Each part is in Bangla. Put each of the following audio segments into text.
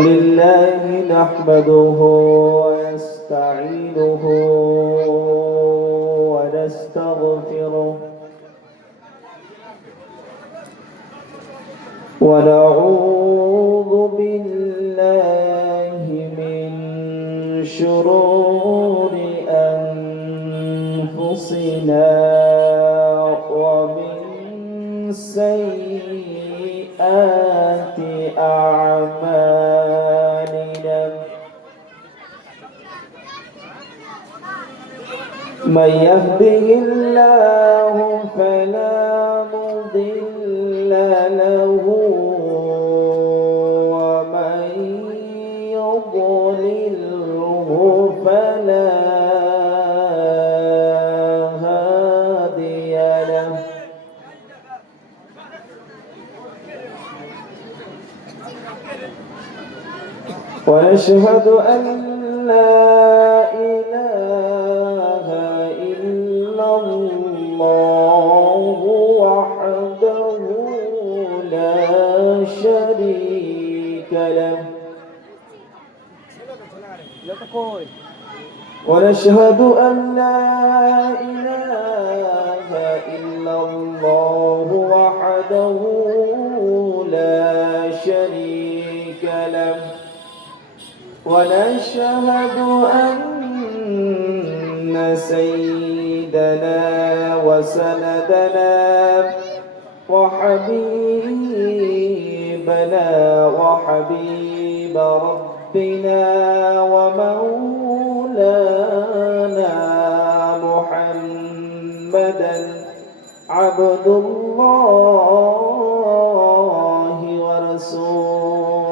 لله نحمده ونستعينه ونستغفره ونعوذ بالله من شرور أنفسنا ومن سيئات أعمالنا من يهده الله فلا مضل له ومن يضلله فلا هادي له ونشهد أن لا إله إلا الله وحده لا شريك له ونشهد أن لا إله إلا الله وحده لا شريك له ونشهد أن سيدنا وسندنا وحبيبنا وحبيب ربنا ومولانا محمدا عبد الله ورسوله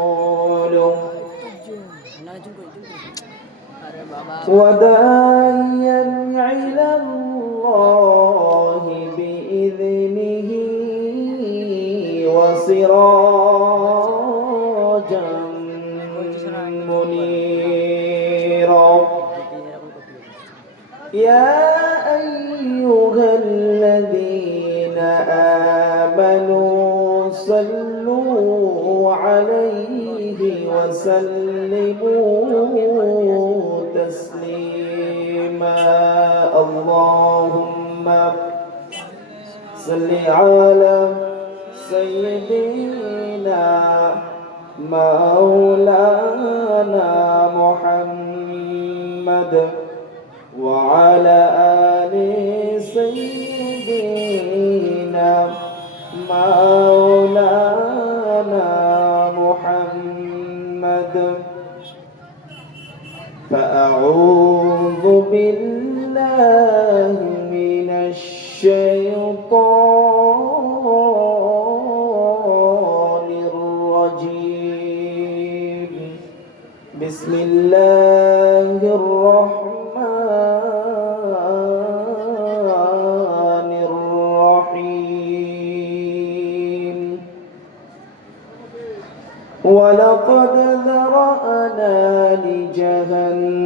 وداعيا إلى الله بإذنه وسراجا منيرا يا أيها الذين آمنوا صلوا عليه وسلموا تسليما اللهم صل على سيدنا مولانا محمد وعلى آل سيدنا مولانا محمد فأعوذ بالله من الشيطان الرجيم بسم الله الرحمن الرحيم ولقد ذرأنا لجهنم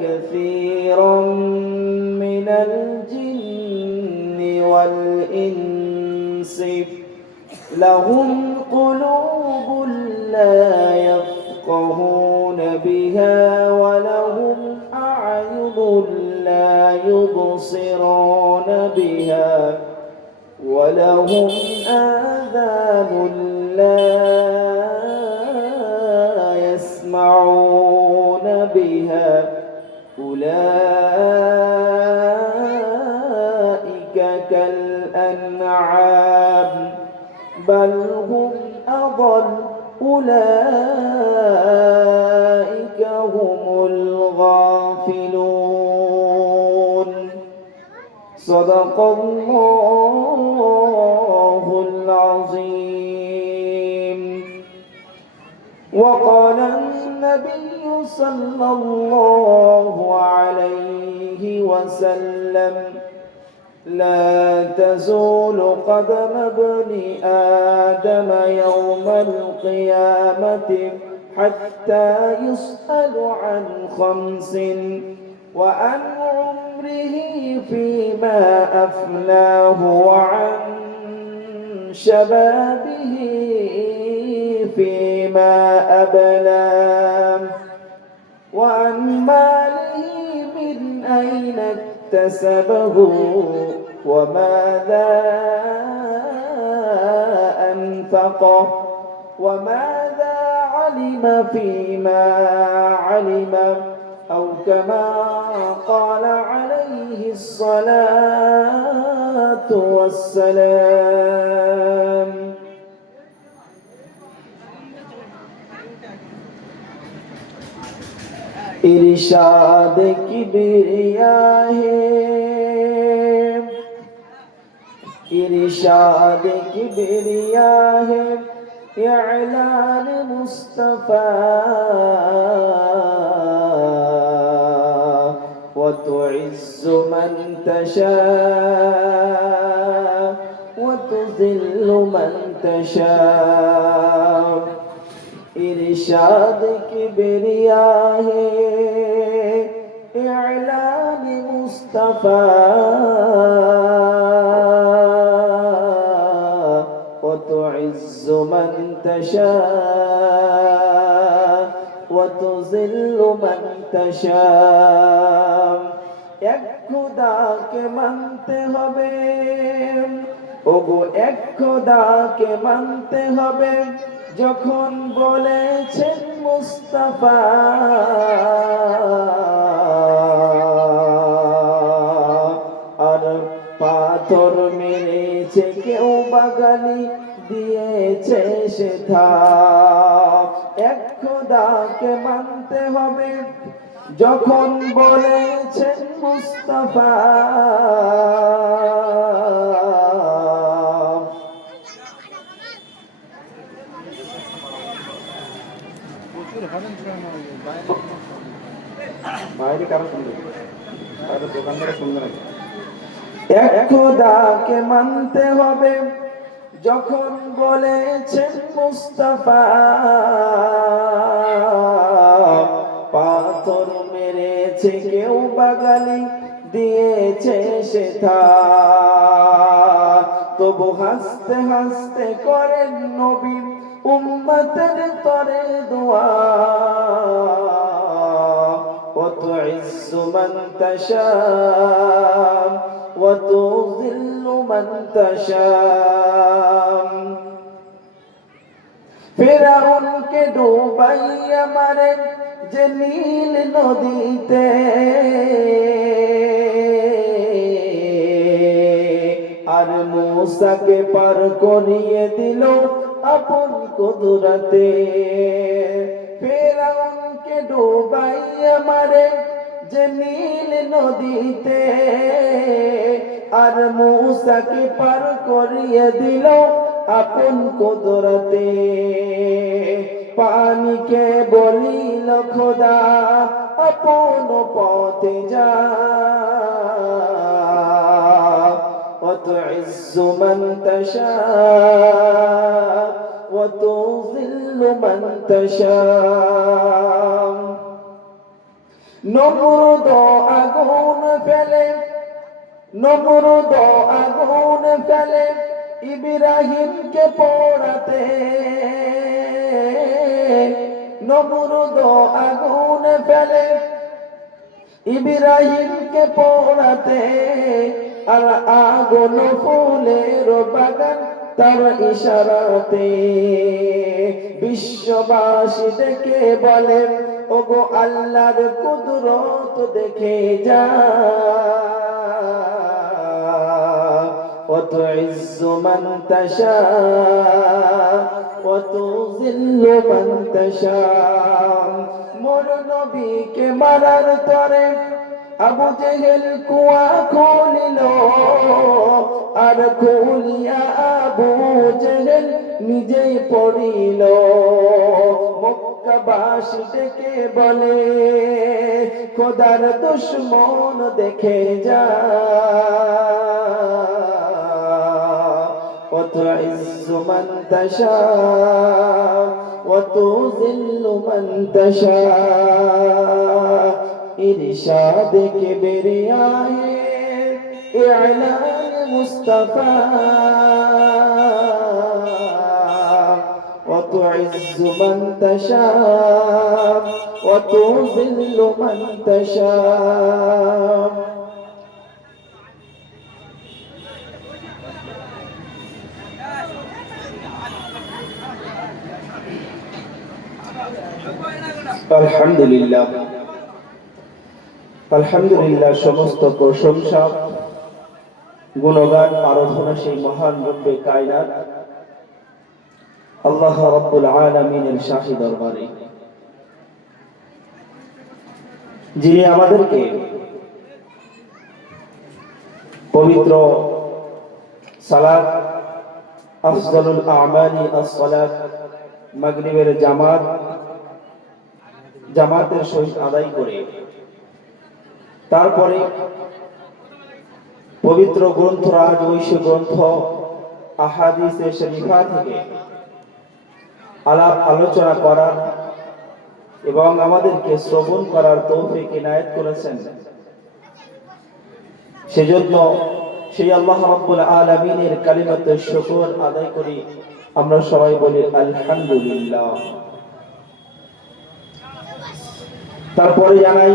كثيرا من الجن والإنس لهم قلوب لا يفقهون بها ولهم أعين لا يبصرون بها ولهم آذان لا يسمعون بها أولئك كالأنعام بل هم أضل أولئك هم الغافلون صدق الله العظيم وقال النبي صلى الله عليه وسلم لا تزول قدم ابن آدم يوم القيامة حتى يسأل عن خمس وعن عمره فيما أفناه وعن شبابه فيما فيما أبلاه وعن ماله من أين اكتسبه وماذا أنفقه وماذا علم فيما علم أو كما قال عليه الصلاة والسلام इरशाद किबरिया है इरशाद किबरिया है इलान मुस्तफा व तुइज्जु मन तशा व तुज़िल्लु मन तशा इरशाद किबरिया है इलान मुस्तफा व तुइज्जु मन तशा व तुज़िल्लु मन तशा एक खुदा के मानते হবে ওগো এক খোদাকে মানতে হবে যখন বলেছেন মুস্তাফা আর পাথর মেরেছে কেউ বাগালি দিয়েছে সেথা এক খোদাকে মানতে হবে যখন বলেছেন মুস্তাফা বাইরে কারো শুনবে বাইরে দোকানদারে শুনবে না এক খোদাকে মানতে হবে যখন বলেছেন মুস্তাফা পাথর মেরেছে কেউ বাগালি দিয়েছে সেথা তবু হাসতে হাসতে করেন নবী উম্মতের তরে দোয়া وتعز من تشاء وتذل من تشاء ফিরাউনকে ডুবাইয়া মারে যে নীল নদীতে আর মূসাকে পার করিয়ে দিল আপন কুদরতে ফিরাউনকে ডুবাইয়া মারে যে নীল নদীতে আর মূসাকে পার করিয়ে দিল আপন কুদরতে পানিকে বলিল খোদা আপন পথে যা وتعز من تشاء وتذل من تشاء নমরুদ আগুন ফেলে নমরুদ আগুন ফেলে ইব্রাহিমকে পোড়াতে নমরুদ আগুন ফেলে ইব্রাহিমকে পোড়াতে আর আগুন ফুলের বাগান তার ইশারাতে বিশ্ববাসী দেখে বলেন ওগো আল্লাহর কুদরত দেখে যা وتعز من تشاء وتذل من تشاء মোর নবীকে মারার তরে আবু জেহেল কুয়া খুলিল আর খুলিয়া আবু জেহেল নিজেই পড়িল মক্কাবাসী ডেকে বলে খোদার দুশমন দেখে যা وتعز من تشاء وتذل من تشاء إرشاد كبرياء إعلان مصطفى وتعز من تشاء وتذل من تشاء আলহামদুলিল্লাহ আলহামদুলিল্লাহ সমস্ত প্রশংসা গুণগান আরাধনা সেই মহান রব্বে কায়নাত আল্লাহ রাব্বুল আলামিনের শাহী দরবারে, যিনি আমাদেরকে পবিত্র সালাত আফজালুল আমালি as-সালাত মাগরিবের জামাতের সহিত আদায় করে তারপরে পবিত্র গ্রন্থ রাজবৈশ্য গ্রন্থ আহাদিসে শরীফা থেকে আলাপ আলোচনা করার এবং আমাদেরকে শ্রবণ করার তৌফিক ইনায়েত করেছেন। সেজন্য সেই আল্লাহ রাব্বুল আলামিনের কালিমাতে শুকর আদায় করি। আমরা সবাই বলি আলহামদুলিল্লাহ। তারপরে জানাই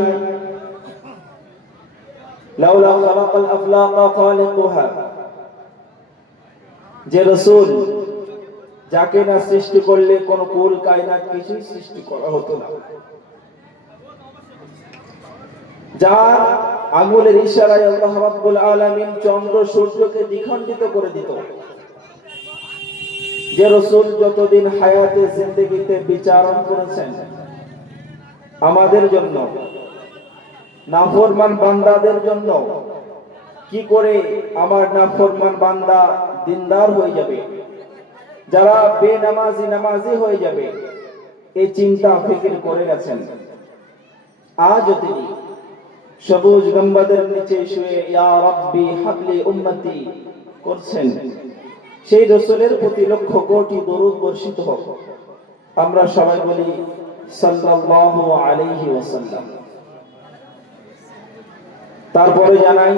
লাউলা খালাকাল আফলাকা খালিকুহা, যে রাসূল যাকে না সৃষ্টি করলে কোন কুল কায়নাত কিছুই সৃষ্টি করা হতো না, যার আঙ্গুলের ইশারায় আল্লাহ রাব্বুল আলামিন চন্দ্র সূর্যকে দ্বিখণ্ডিত করে দিত, যে রাসূল যতদিন হায়াতে জিন্দেগিতে বিচারণ করেছেন আমাদের জন্য, নাফরমান বান্দাদের জন্য, কি করে আমার নাফরমান বান্দা দিনদার হয়ে যাবে, যারা বেনামাজি নামাজি হয়ে যাবে, এই চিন্তা ফিকির করে গেছেন। আজও তিনি সবুজ গম্বুজের নিচে শুয়ে ইয়া রাব্বি হাবলি উম্মতি করছেন। সেই রাসূলের প্রতি লক্ষ কোটি দরুদ বর্ষিত হোক। আমরা সবাই বলি সাল্লাল্লাহু আলাইহি ওয়াসাল্লাম। তারপরে জানাই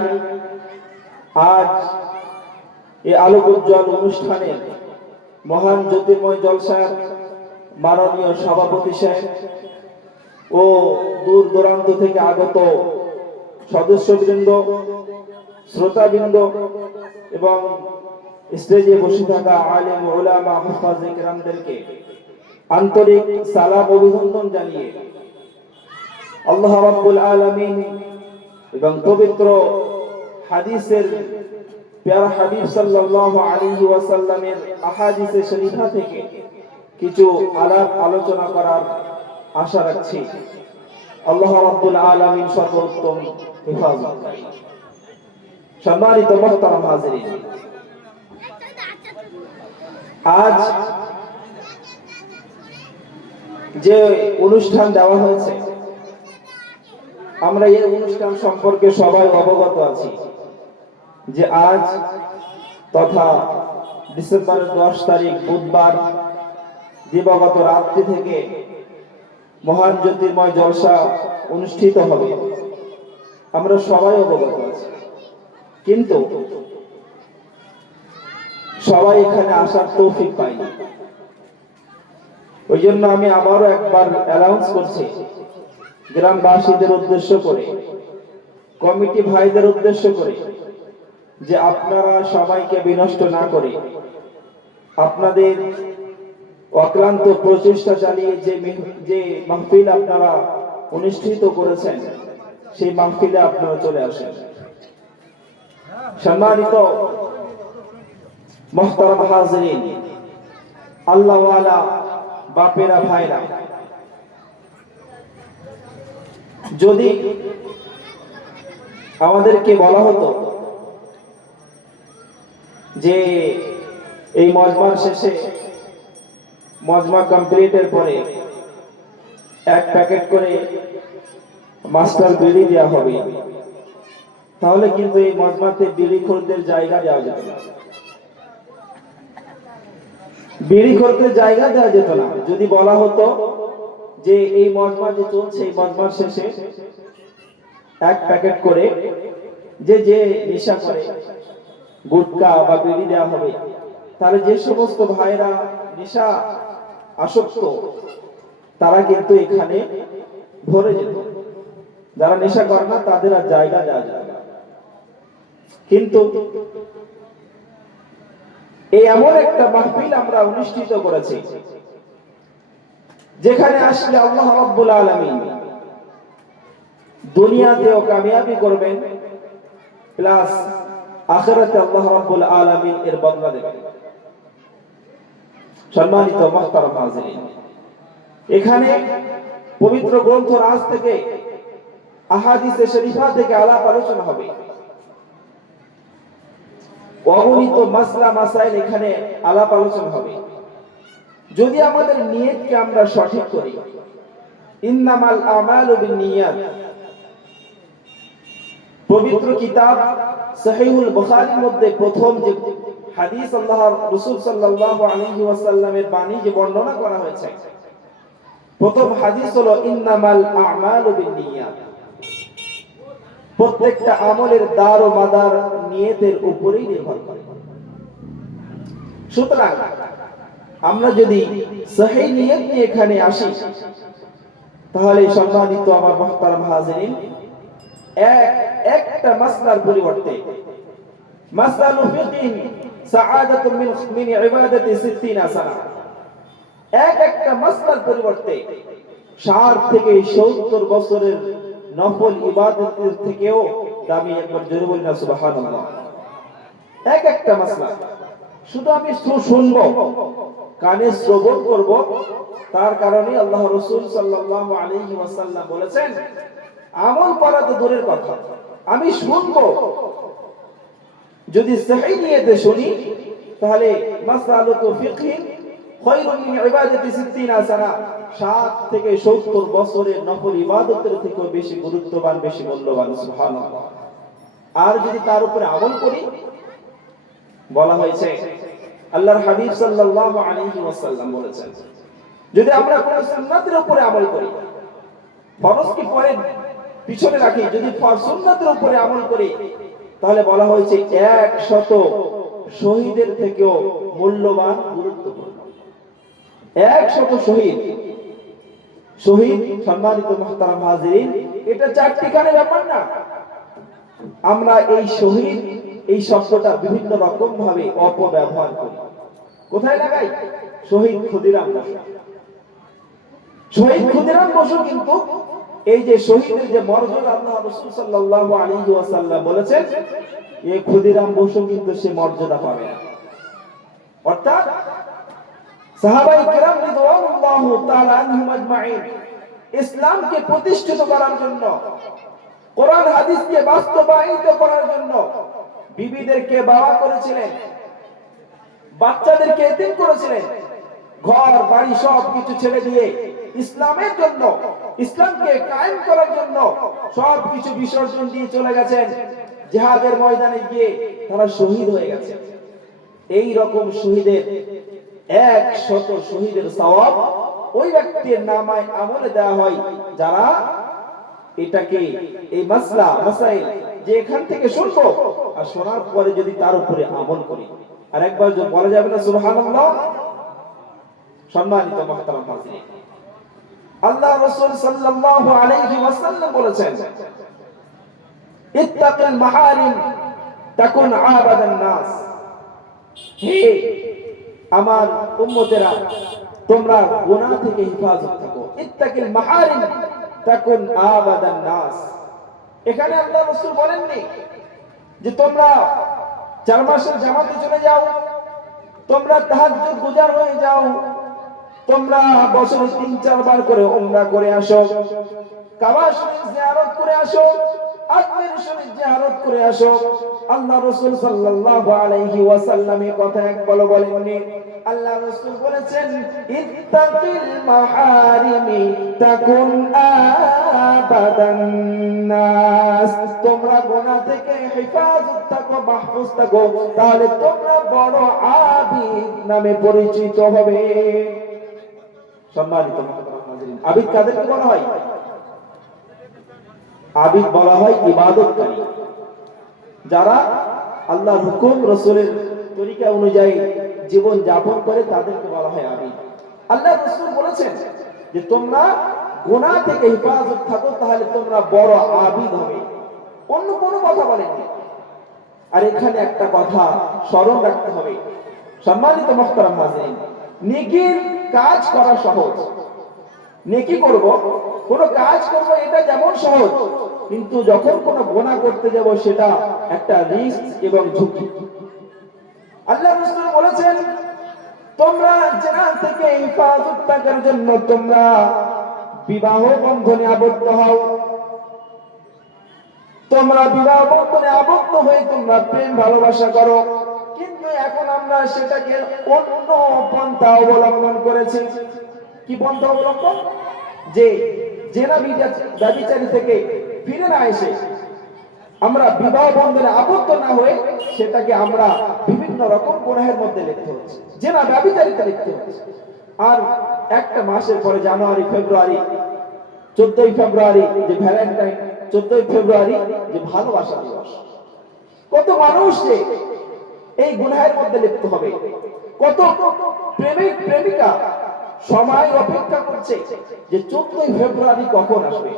আজ এই আলোকোজ্জ্বল অনুষ্ঠানে মহান জ্যোতির্ময় জলসার মাননীয় সভাপতি সাহেব ও দূর দূরান্ত থেকে আগত সদস্যবৃন্দ, শ্রোতাবৃন্দ এবং স্টেজে বসে থাকা আলেম উলামা হুফাজ ইকরামদেরকে আন্তরিক সালাম অভিনন্দন জানিয়ে আল্লাহ রাব্বুল আলামিন এবং পবিত্র হাদিসের প্যারা হাবিব সাল্লাল্লাহু আলাইহি ওয়াসাল্লামের আহাদিসে শরীফা থেকে কিছু আলাপ আলোচনা করার আশা রাখছি। আল্লাহ রাব্বুল আলামিন সর্বোত্তম হেফাজত করেন। সম্মানিত মুহতারাম হাজিরিন, আজ যে অনুষ্ঠান দেওয়া হয়েছে, আমরা এই অনুষ্ঠান সম্পর্কে সবাই অবগত আছি যে আজ তথা ডিসেম্বরের 10 তারিখ বুধবার দিবাগত রাত্রি থেকে মহান জ্যোতির্ময় জলসা অনুষ্ঠিত হবে। আমরা সবাই অবগত আছি, কিন্তু সবাই এখানে আসার তৌফিক পাইনি। ওই জন্য আমি আবারও একবার অ্যানাউন্স করছি গ্রামবাসীদের উদ্দেশ্য করে, কমিটি ভাইদের উদ্দেশ্য করে, যে আপনারা সবাইকে বিনষ্ট না করে আপনাদের অক্লান্ত প্রচেষ্টা চালিয়ে যে মাহফিল আপনারা অনুষ্ঠিত করেছেন সেই মাহফিলে আপনারা চলে আসেন। সম্মানিত মুহতারাম হাজিরিন, আল্লাহ ওয়ালা বাপেরা ভাইরা, যদি আমাদেরকে বলা হতো যে এই মজমার শেষে, মজমা কমপ্লিটের পরে এক প্যাকেট করে মাস্টার বিড়ি দেওয়া হবে, তাহলে কিন্তু এই মজমাতে বিড়িখোরদের জায়গা দেওয়া যেত না, বিড়িখোরদের জায়গা দেওয়া যেত না। যদি বলা হতো যে এই মজমা যে চলছে, এই মজমার শেষে এক প্যাকেট করে যে নেশা করে গুটকা বা বিড়ি দেওয়া হবে, তাহলে যে সমস্ত ভাইরা নেশা আসক্ত তারা কিন্তু এখানে ভরে যেত। যারা নেশা করে না তাদের আর জায়গা দেওয়া যেত না। কিন্তু এই এমন একটা মাহফিল আমরা অনুষ্ঠিত করেছি যেখানে আসলে আল্লাহ রাব্বুল আলামিন দুনিয়াতেও কামিয়াবি করবেন, প্লাস আখিরাতে আল্লাহ রাব্বুল আলামিন এর বদলা দেবেন। সম্মানিত মুহতারাম হাজিরিন, এখানে পবিত্র গ্রন্থ রাজ থেকে, আহাদিসে শরীফা থেকে আলাপ আলোচনা হবে। অগণিত মাসলা মাসাইল এখানে আলাপ আলোচনা হবে। যদি আমাদের নিয়তকে আমরা সঠিক করি, ইন্নামাল আমালু বিন্নিয়াত, পবিত্র কিতাব সহিহুল বুখারীর মধ্যে প্রথম যে হাদিস আল্লাহর রাসূল সাল্লাল্লাহু আলাইহি ওয়াসাল্লামের বাণী যে বর্ণনা করা হয়েছে, প্রথম হাদিস হলো ইন্নামাল আমালু বিন্নিয়াত। প্রত্যেকটা আমলের দার ও মাদার নিয়তের উপরেই নির্ভর করে। সুতরাং আমরা যদি সহিহ নিয়ত নিয়ে এখানে আসি, তাহলে সম্মানিত আমার মুহতারাম হাজিরিন, একটা মাসলার পরিবর্তে মাসলালু ফিকহিন সাআদাতুম মিন ইবাদাতি 60 সানা, একটা মাসলার পরিবর্তে 60 থেকে 70 বছরের নফল ইবাদতের থেকেও দামি। একবার জোরে বলি না সুবহানাল্লাহ। একটা মাসলা শুধু আমি শুনবো, কানে শ্রবণ করব, তার কারণে আল্লাহ রাসূল সাল্লাল্লাহু আলাইহি ওয়াসাল্লাম বলেছেন, আমল করা তো দূরের কথা, আমি শুনবো, যদি সহিহ নিয়তে শুনি তাহলে মাসআলাতু ফিকহি খায়রুম মিন ইবাদাতি 60 সানা, 60 থেকে 70 বছরের নফল ইবাদতের থেকেও বেশি গুরুত্ববান, বেশি মূল্যবান। সুবহানাল্লাহ। আর যদি তার উপরে আমল করি, বলা হয়েছে আল্লাহর হাবিব সাল্লাল্লাহু আলাইহি ওয়াসাল্লাম বলেছেন, যদি আমরা কোন সুন্নাতের উপরে আমল করি, ফরজ কি পরে পিছনে রাখি, যদি সুন্নাতের উপরে আমল করি, তাহলে বলা হয়েছে 100 শহীদের থেকেও মূল্যবান, গুরুত্বপূর্ণ। 100 শহীদ। সম্মানিত মুহতারাম হাজিরিন, এটা চারটিখানে ব্যাপার না। আমরা এই শহীদ, এই শব্দটা বিভিন্ন রকম ভাবে অপব্যবহার করি। কোথায় লাগাই? শহীদ ক্ষুদিরাম বসু। শহীদ ক্ষুদিরাম বসু কিন্তু এই যে শহীদের যে মর্যাদা আল্লাহ রাসূল সাল্লাল্লাহু আলাইহি ওয়াসাল্লাম বলেছেন, এই ক্ষুদিরাম বসু কিন্তু সে মর্যাদা পাবে না। অর্থাৎ সাহাবায়ে কেরাম রাদিয়াল্লাহু তাআলা আনহুম আজমাইন ইসলামকে প্রতিষ্ঠিত করার জন্য, কোরআন হাদিসকে বাস্তবায়িত করার জন্য বিবিদেরকে বাবা করেছিলেন, বাচ্চাদেরকে এতিম করেছিলেন, ঘর বাড়ি সব কিছু ছেড়ে দিয়ে ইসলামের জন্য, ইসলামকে কায়েম করার জন্য সব কিছু বিসর্জন দিয়ে চলে গেছেন। জিহাদের ময়দানে গিয়ে তারা শহীদ হয়ে গেছে। এই রকম শহীদের 100 শহীদের সওয়াব ওই ব্যক্তির নামায় আমলে দেওয়া হয়, যারা এটাকে, এই মাসলা মাসাইল যে এখান থেকে শুনবো আর শোনার পরে যদি তার উপরে আমল করি, আর একবার যদি বলা যাবে না সুবহানাল্লাহ। সম্মানিত মুহতারাম হাজিরিন, আল্লাহ রাসূল সাল্লাল্লাহু আলাইহি ওয়াসাল্লাম বলেছেন, ইত্তাকিল মাহারিম তাকুন আবাদান নাস। হে আমার উম্মতেরা, তোমরা গুনাহ থেকে হেফাজত থাকো। ইত্তাকিল মাহারিম তাকুন আবাদান নাস। এখানে আল্লাহ রাসূল বলেননি যে তোমরা 4 মাসের জামাতে চলে যাও, তোমরা তাহাজ্জুদ গুজার হয়ে যাও, তোমরা বছরে 3-4 বার করে উমরা করে আসো, কাবা শরীফ জিয়ারত করে আসো, আজমির শরীফ জিয়ারত করে আসো। আল্লাহ রাসূল সাল্লাল্লাহু আলাইহি ওয়াসাল্লাম এই কথা একবার বলেননি। আল্লাহ রাসূল বলেছেন, ইত্তাকিল মাহারিমি তাকুন আবাদান নাস। তোমরা গুনাহ থেকে হেফাজত থাকো, মাহফুজ থাকো, তাহলে তোমরা বড় আবিদ নামে পরিচিত হবে। সম্মানিত হাজিরিন, আবিদ কাদেরকে বলা হয়? আবিদ বলা হয় ইবাদতকারী, যারা আল্লাহর হুকুম রাসূলের তরিকা অনুযায়ী জীবন যাপন করে, তাদেরকে বলা হয় আবিদ। আল্লাহ রাসূল বলেছেন যে তোমরা গুনাহ থেকে হেফাজত থাকো, তাহলে তোমরা বড় আবিদ হবে। অন্য কোনো কথা বলেননি। আর এখানে একটা কথা স্মরণ রাখতে হবে, সম্মানিত মুহতারাম হাজিরিন, নেকির কাজ করা সহজ। নেকি করব, কোন কাজ করব, এটা যেমন সহজ, কিন্তু যখন কোন গুনাহ করতে যাব সেটা একটা রিস্ক এবং ঝুঁকি। আল্লাহ রাসূল বলেছেন তোমরা জিনা থেকে হেফাজত থাকার জন্য তোমরা বিবাহ বন্ধনে আবদ্ধ হও। তোমরা বিবাহ বন্ধনে আবদ্ধ হয়ে তোমরা প্রেম ভালোবাসা করো। কিন্তু এখন আমরা সেটাকে অন্য পন্থা অবলম্বন করেছি। কি পন্থা অবলম্বন? যে জিনা ব্যভিচারী থেকে ফিরে না এসে আমরা বিবাহ বন্ধনে আবদ্ধ না হয়ে সেটাকে আমরা বিভিন্ন রকম গুনাহের মধ্যে লিপ্ত হচ্ছি, জিনা ব্যভিচারিতে লিপ্ত হচ্ছি। আর একটা মাসের পরে জানুয়ারি ফেব্রুয়ারি, 14ই ফেব্রুয়ারি যে ভ্যালেন্টাইন, 14ই ফেব্রুয়ারি যে ভালোবাসা দিবস, কত মানুষ যে এই গুনাহের মধ্যে লিপ্ত হবে। কত প্রেমিক প্রেমিকা সময় অপেক্ষা করছে যে 14ই ফেব্রুয়ারি কখন আসবে,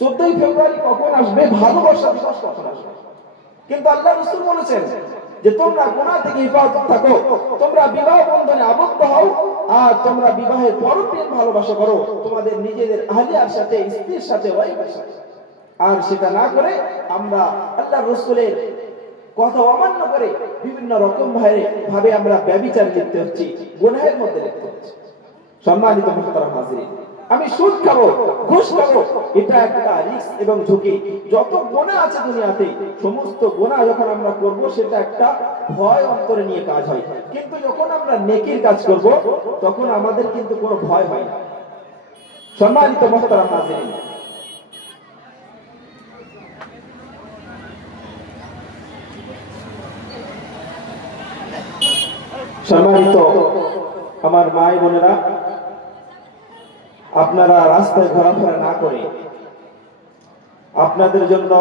14ই ফেব্রুয়ারি কখন আসবে, ভালোবাসা দিবস কখন আসবে। কিন্তু আল্লাহ রাসূল বলেছেন যে তোমরা গুনাহ থেকে হেফাজত থাকো, তোমরা বিবাহ বন্ধনে আবদ্ধ হও, আর তোমরা বিবাহের পর প্রেম ভালোবাসা করো তোমাদের নিজেদের আহলিয়ার সাথে, স্ত্রীর সাথে, ওয়াইফের সাথে। আর সেটা না করে আমরা আল্লাহ রাসূলের কথা অমান্য করে বিভিন্ন রকম ভাবে আমরা ব্যভিচার লিপ্ত হচ্ছি, গুনাহের মধ্যে লিপ্ত হচ্ছি। সম্মানিত মুহতারাম হাজিরিন, আমি সুদ খাবো, ঘুষ খাবো, এটা একটা রিস্ক এবং ঝুঁকি। যত গুনাহ আছে দুনিয়াতে, সমস্ত গুনাহ যখন আমরা করব সেটা একটা ভয় অন্তরে নিয়ে কাজ হয়। কিন্তু যখন আমরা নেকির কাজ করব তখন আমাদের কিন্তু কোনো ভয় হয় না। সম্মানিত মুহতারাম হাজিরিন, সম্মানিত আমার মা বোনেরা, আপনারা রাস্তায় ঘোরাফেরা না করে আপনাদের জন্য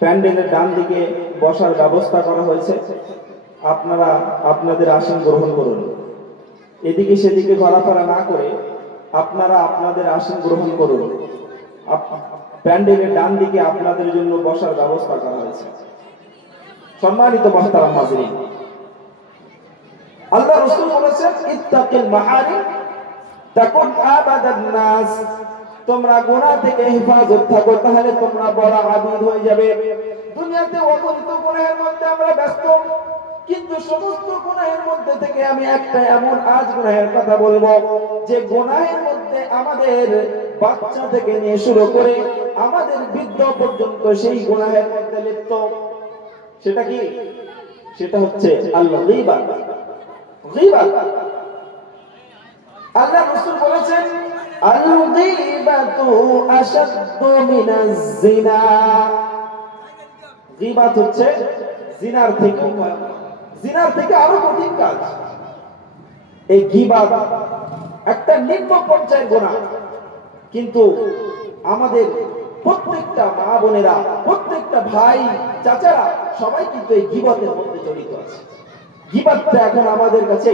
প্যান্ডেলের ডান দিকে বসার ব্যবস্থা করা হয়েছে। আপনারা আপনাদের আসন গ্রহণ করুন। এদিকে সেদিকে ঘোরাফেরা না করে আপনারা আপনাদের আসন গ্রহণ করুন। প্যান্ডেলের ডান দিকে আপনাদের জন্য বসার ব্যবস্থা করা হয়েছে। সম্মানিত মুহতারাম হাজিরিন, আল্লাহ রাসূল বলেছেন ইত্তাকিল মাহারিম তাকুন আবাদান নাস, তোমরা গুনাহ থেকে হেফাজত থাকো, তাহলে তোমরা বড় আবিদ হয়ে যাবে। দুনিয়াতে অগণিত গুনাহের মধ্যে আমরা ব্যস্ত, কিন্তু সমস্ত গুনাহের মধ্যে থেকে আমি একটা এমন আজ গুনাহের কথা বলবো যে গুনাহের মধ্যে আমাদের বাচ্চা থেকে নিয়ে শুরু করে আমাদের বৃদ্ধ পর্যন্ত সেই গুনাহের মধ্যে লিপ্ত। সেটা কি? সেটা হচ্ছে আল-গীবাত। গীবাত, আল্লাহ রাসূল বলেছেন আল-গীবাতু আশাদ্দু মিনাজ জিনা। গীবাত হচ্ছে জিনার থেকে ভয়াবহ, জিনার থেকে আরো কঠিন কাজ। এই গীবাত একটা নিম্ন পর্যায়ের গুনাহ, কিন্তু আমাদের প্রত্যেকটা মা বোনেরা, প্রত্যেকটা ভাই চাচারা সবাই কিন্তু এই গীবাতের মধ্যে জড়িত আছে। গীবাতটা এখন আমাদের কাছে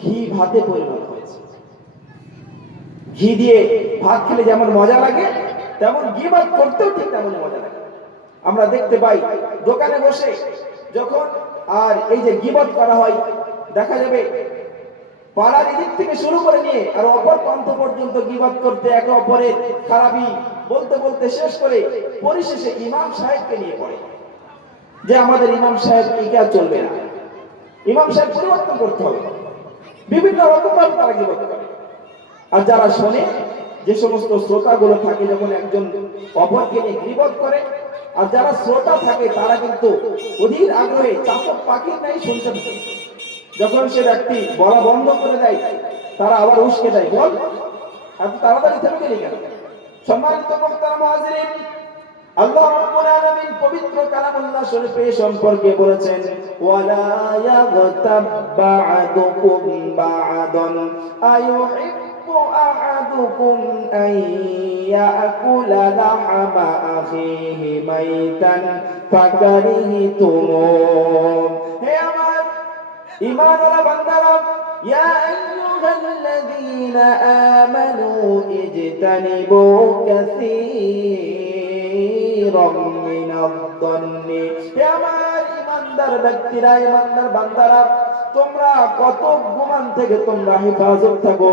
ঘি ভাতে পরিণত হয়েছে। ঘি দিয়ে ভাত খেলে যেমন মজা লাগে, তেমন গীবাত করতেও ঠিক তেমন মজা লাগে। আমরা দেখতে পাই দোকানে বসে যখন আর এই যে গীবাত করা হয়, দেখা যাবে পাড়ার এদিক থেকে শুরু করে নিয়ে আর অপর প্রান্ত পর্যন্ত গীবাত করতে, একে অপরের খারাপি বলতে বলতে শেষ করে পরিশেষে ইমাম সাহেবকে নিয়ে পড়ে যে আমাদের ইমাম সাহেব কি আর চলবে না, ইমাম সাহেব পরিবর্তন করতে হবে। বিভিন্ন রকম ভাবে তারা গীবাত করে। আর যারা শোনে, যে সমস্ত শ্রোতাগুলো থাকে যখন একজন অপরকে নিয়ে গীবাত করে, আর যারা শ্রোতা থাকে তারা কিন্তু অধীর আগ্রহে চাতক পাখির নাই শুনতে থাকে। যখন সে ব্যক্তি বলা বন্ধ করে দেয়, তারা আবার উস্কে দেয়, বল এত তাড়াতাড়ি থেমে গেলি কেন? সম্মানিত মুহতারাম হাজিরিন, আল্লাহ রাব্বুল আলামিন পবিত্র কালামুল্লাহ শরীফে সম্পর্কে বলেছেন ওয়ালা ইয়াগতাব বা'দুকুম বা'দান আয়ুহিব্বু আহাদুকুম আন ইয়াকুলা লাহমা আখিহি মাইতান ফাকারিহতুম। হে আমার ঈমানওয়ালা বান্দারা, ইয়া আইয়ুহাল্লাযীনা আমানু ইজতানিবু কাসীরাম মিনায-যন্নি, হে আমার ঈমানদার ব্যক্তিরা, ঈমানদার বান্দারা, তোমরা কত গুমান থেকে তোমরা হেফাজত থাকো,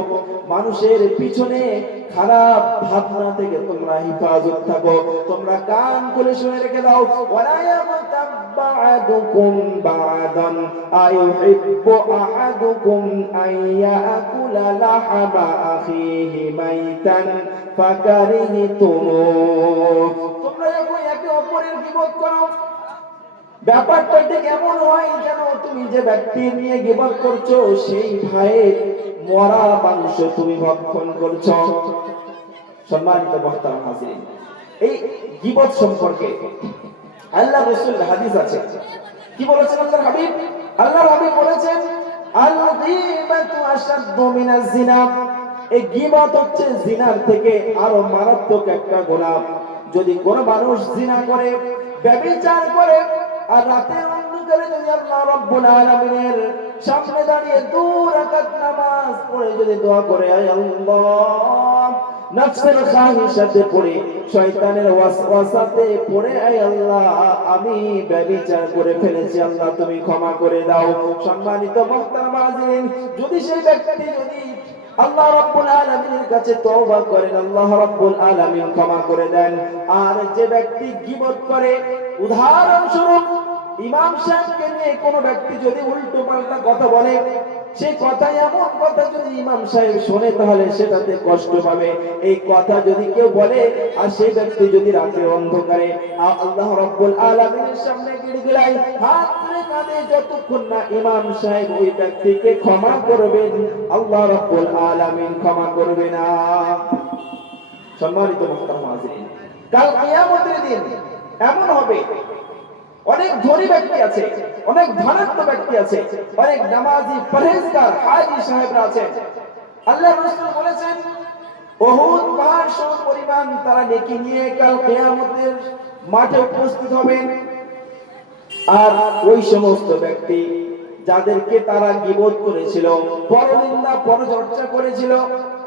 মানুষের পিছনে খারাপ ভাবনা থেকে তোমরা হেফাজত থাকো। তোমরা কান খুলে শুনে রেখে দাও, ওয়ালা ইয়ামতাবা'দুকুম বা'দান আইয়ুহিব্বু আহাদুকুম আইয়াকুলা লাহমা আখিহি মাইতান ফাকারিহতুমুহ। তোমরা একে অপরের গীবত করো, ব্যাপারটা ঠিক এমন হয় যেন তুমি যে ব্যক্তি নিয়ে গীবত করছো সেই ভাইয়ের মরা মাংস তুমি ভক্ষণ করছো। সম্মানিত মুহতারাম হাজিরিন, এই গীবত সম্পর্কে আল্লাহ রাসূল হাদিস আছে, কি বলেছেন আল্লাহর হাবিব? আল্লাহর হাবিব বলেছেন, আল গীবাতু আশাদ্দু মিনাজ জিনা, এই গীবত হচ্ছে জিনার থেকে আরো মারাত্মক একটা গুনাহ। যদি কোনো মানুষ জিনা করে, ব্যভিচার করে, আর রাতের অন্ধকারে যদি আল্লাহ রাব্বুল আলামিনের সামনে দাঁড়িয়ে 2 রাকাত নামাজ পড়ে যদি দোয়া করে, আয় আল্লাহ, নফসের খাহিশাতে পড়ে, শয়তানের ওয়াসওয়াসাতে পড়ে, আয় আল্লাহ, আমি ব্যভিচার করে ফেলেছি, আল্লাহ তুমি ক্ষমা করে দাও। সম্মানিত মুহতারাম হাজিরিন, যদি সেই ব্যক্তি যদি আল্লাহ রাব্বুল আলামিনের কাছে তওবা করেন, আল্লাহ রাব্বুল আলামিন ক্ষমা করে দেন। আর যে ব্যক্তি গীবত করে, উদাহরণস্বরূপ ইমাম সাহেবকে নিয়ে কোনো ব্যক্তি যদি উল্টো পাল্টা কথা বলে, সেই কথা এমন কথা যদি ইমাম সাহেব শুনে তাহলে সেটাতে কষ্ট পাবে। এই কথা যদি কেউ বলে আর সেই ব্যক্তি যদি রাতের অন্ধকারে আল্লাহ রাব্বুল আলামিনের সামনে গিড়গিড়ায় হাত তুলে কাঁদে, যতক্ষণ না ইমাম সাহেব ওই ব্যক্তিকে ক্ষমা করবেন, আল্লাহ রাব্বুল আলামিন ক্ষমা করবে না। সম্মানিত মুহতারাম হাজিরিন, কাল কিয়ামতের দিন এমন হবে, অনেক ধনী ব্যক্তি আছে, অনেক ধনাঢ্য ব্যক্তি আছে, অনেক নামাজি পরহেজগার হাজী সাহেবরা আছে। আল্লাহর রাসূল বলেছেন, উহুদ পাহাড় সম পরিমাণ তারা নেকি নিয়ে কাল কিয়ামতের মাঠে উপস্থিত হবেন। আর ওই সমস্ত ব্যক্তি যাদেরকে তারা গীবত করেছিল, পরনিন্দা পরচর্চা করেছিল,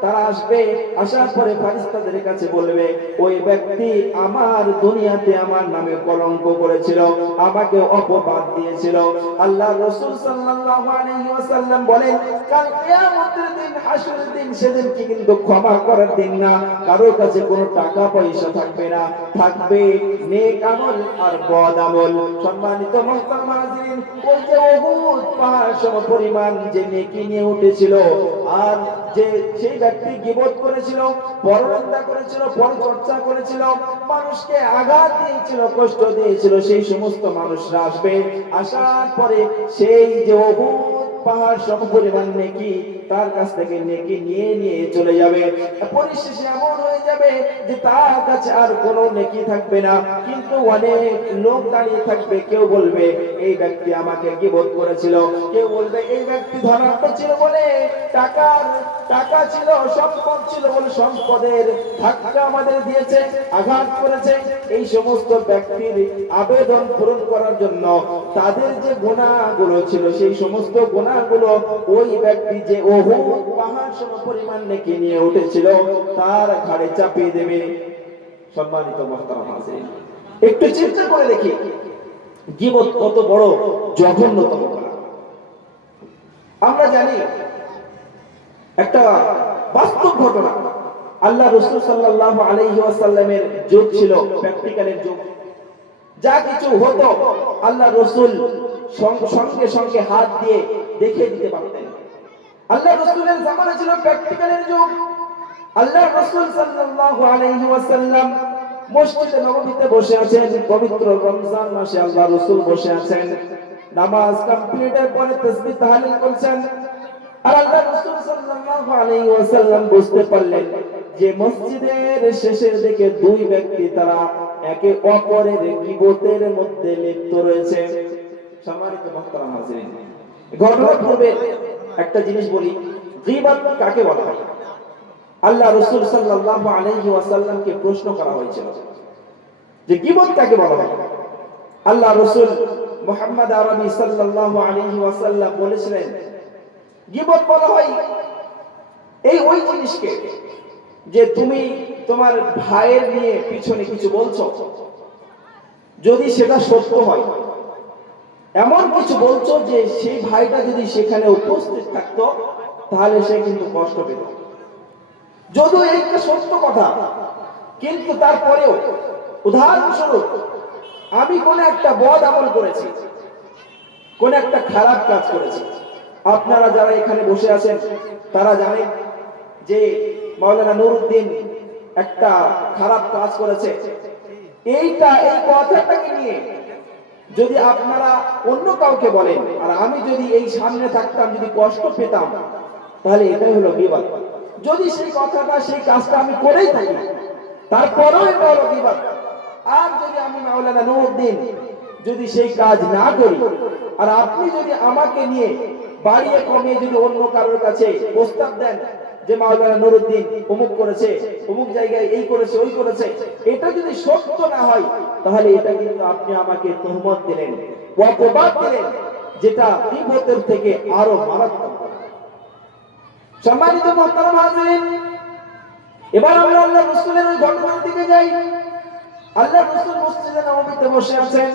তারা আসবে, আসার পরে ফেরেশতাদের কাছে বলবে, ওই ব্যক্তি আমার দুনিয়াতে আমার নামে কলঙ্ক করেছিল, আমাকে অপবাদ দিয়েছিল। আল্লাহর রাসূল সাল্লাল্লাহু আলাইহি ওয়াসাল্লাম বলেন, কাল কিয়ামতের দিন, হাসরের দিন, সেদিন কি কিন্তু ক্ষমা করার দিন না, কারোর কাছে কোনো টাকা পয়সা থাকবে না, থাকবে নেক আমল আর বদ আমল। সম্মানিত মুহতারাম হাজিরিন, ওই যে উহুদ পাহাড় সম পরিমাণ যে নেকি নিয়ে উঠেছিল, আর যে সেই ব্যক্তি গীবত করেছিল, পরনিন্দা করেছিল, পরচর্চা করেছিল, মানুষকে আঘাত দিয়েছিল, কষ্ট দিয়েছিল, সেই সমস্ত মানুষরা আসবে। আসার পরে সেই যে উহুদ পাহাড় সম পরিমাণ নেকি, তার কাছ থেকে নেকি নিয়ে নিয়ে চলে যাবে। পরিশেষে এমন হয়ে যাবে যে তার কাছে আর কোনো নেকি থাকবে না, কিন্তু অনেক লোক দাঁড়িয়ে থাকবে। কেউ বলবে এই ব্যক্তি আমাকে গীবত করেছিল, কেউ বলবে এই ব্যক্তি ধনাঢ্য ছিল বলে টাকা ছিল, সম্পদ ছিল বলে সম্পদের ধাক্কা আমাদের দিয়েছে, আঘাত করেছে। এই সমস্ত ব্যক্তির আবেদন পূরণ করার জন্য তাদের যে গুনাহগুলো ছিল, সেই সমস্ত গুনাহগুলো ওই ব্যক্তি যে উহুদ পাহাড় সম পরিমাণ নেকি নিয়ে উঠেছিল তার ঘাড়ে চাপিয়ে দেবে। সম্মানিত মুহতারাম হাজিরিন, একটু চিন্তা করে দেখি গীবত কত বড় জঘন্যতম গুনাহ। আমরা জানি একটা বাস্তব ঘটনা, আল্লাহ রাসূল সাল্লাল্লাহু আলাইহি ওয়াসাল্লামের যুগ ছিল প্র্যাকটিক্যালের যুগ। যা কিছু হতো আল্লাহ রাসূল সঙ্গে সঙ্গে হাত দিয়ে দেখিয়ে দিতে পারতেন। আল্লাহ রাসূলের জামানা ছিল প্র্যাকটিক্যালের যুগ। আল্লাহ রাসূল সাল্লাল্লাহু আলাইহি ওয়াসাল্লাম মসজিদে নববীতে বসে আছেন, পবিত্র রমজান মাসে আল্লাহ রাসূল বসে আছেন, নামাজ কমপ্লিটের পরে তাসবিহ তাহলিল করছেন। আর আল্লাহ রাসূল সাল্লাল্লাহু আলাইহি ওয়াসাল্লাম বুঝতে পারলেন যে মসজিদের শেষের দিকে দুই ব্যক্তি তারা একে অপরের গীবতের মধ্যে লিপ্ত রয়েছে। সম্মানিত মুহতারাম হাজিরিন, ঘটনার পূর্বে একটা জিনিস বলি, গীবত কাকে বলা হয়? আল্লাহ রাসূল সাল্লাল্লাহু আলাইহি ওয়াসাল্লামকে প্রশ্ন করা হয়েছিল যে গীবত কাকে বলা হয়। আল্লাহ রাসূল মুহাম্মদ আরবি সাল্লাল্লাহু আলাইহি ওয়াসাল্লাম বলেছিলেন, গীবত বলা হয় এই ওই জিনিসকে যে তুমি তোমার ভাইয়ের নিয়ে পিছনে কিছু বলছো, যদি সেটা সত্য হয়, এমন কিছু বলছো যে সেই ভাইটা যদি সেখানে উপস্থিত থাকতো তাহলে সে কিন্তু কষ্ট পেত। যদিও এইটা সত্য কথা, কিন্তু তারপরেও উদাহরণস্বরূপ আমি কোন একটা বদ আমল করেছি, কোন একটা খারাপ কাজ করেছি, আপনারা যারা এখানে বসে আছেন তারা জানেন যে মাওলানা নুরউদ্দিন একটা খারাপ কাজ করেছে। এই কথাটাকে নিয়ে যদি আপনারা অন্য কাউকে বলেন আর আমি যদি এই সামনে থাকতাম, যদি কষ্ট পেতাম, তাহলে এটাই হলো গীবত। যদি সেই কথাটা সেই কাজটা আমি করেই থাকি তারপরেও এটা হলো গীবত। আর যদি আমি মাওলানা নুরউদ্দিন যদি সেই কাজ না করি আর আপনি যদি আমাকে নিয়ে বাড়িয়ে কমিয়ে যদি অন্য কারোর কাছে প্রস্তাব দেন যে মাওলানা নুরউদ্দিন অমুক করেছে, অমুক জায়গায় এই করেছে, ওই করেছে, এটা যদি সত্য না হয় তাহলে এটা কিন্তু আপনি আমাকে তুহমত দিলেন, অপবাদ দিলেন, যেটা গীবতের থেকে আরো মারাত্মক। সম্মানিত মুহতারাম হাজিরিন, এবার আমরা আল্লাহর রাসূলের ওই ঘটনার দিকে যাই। আল্লাহর রাসূল মসজিদে নববীতে বসে আছেন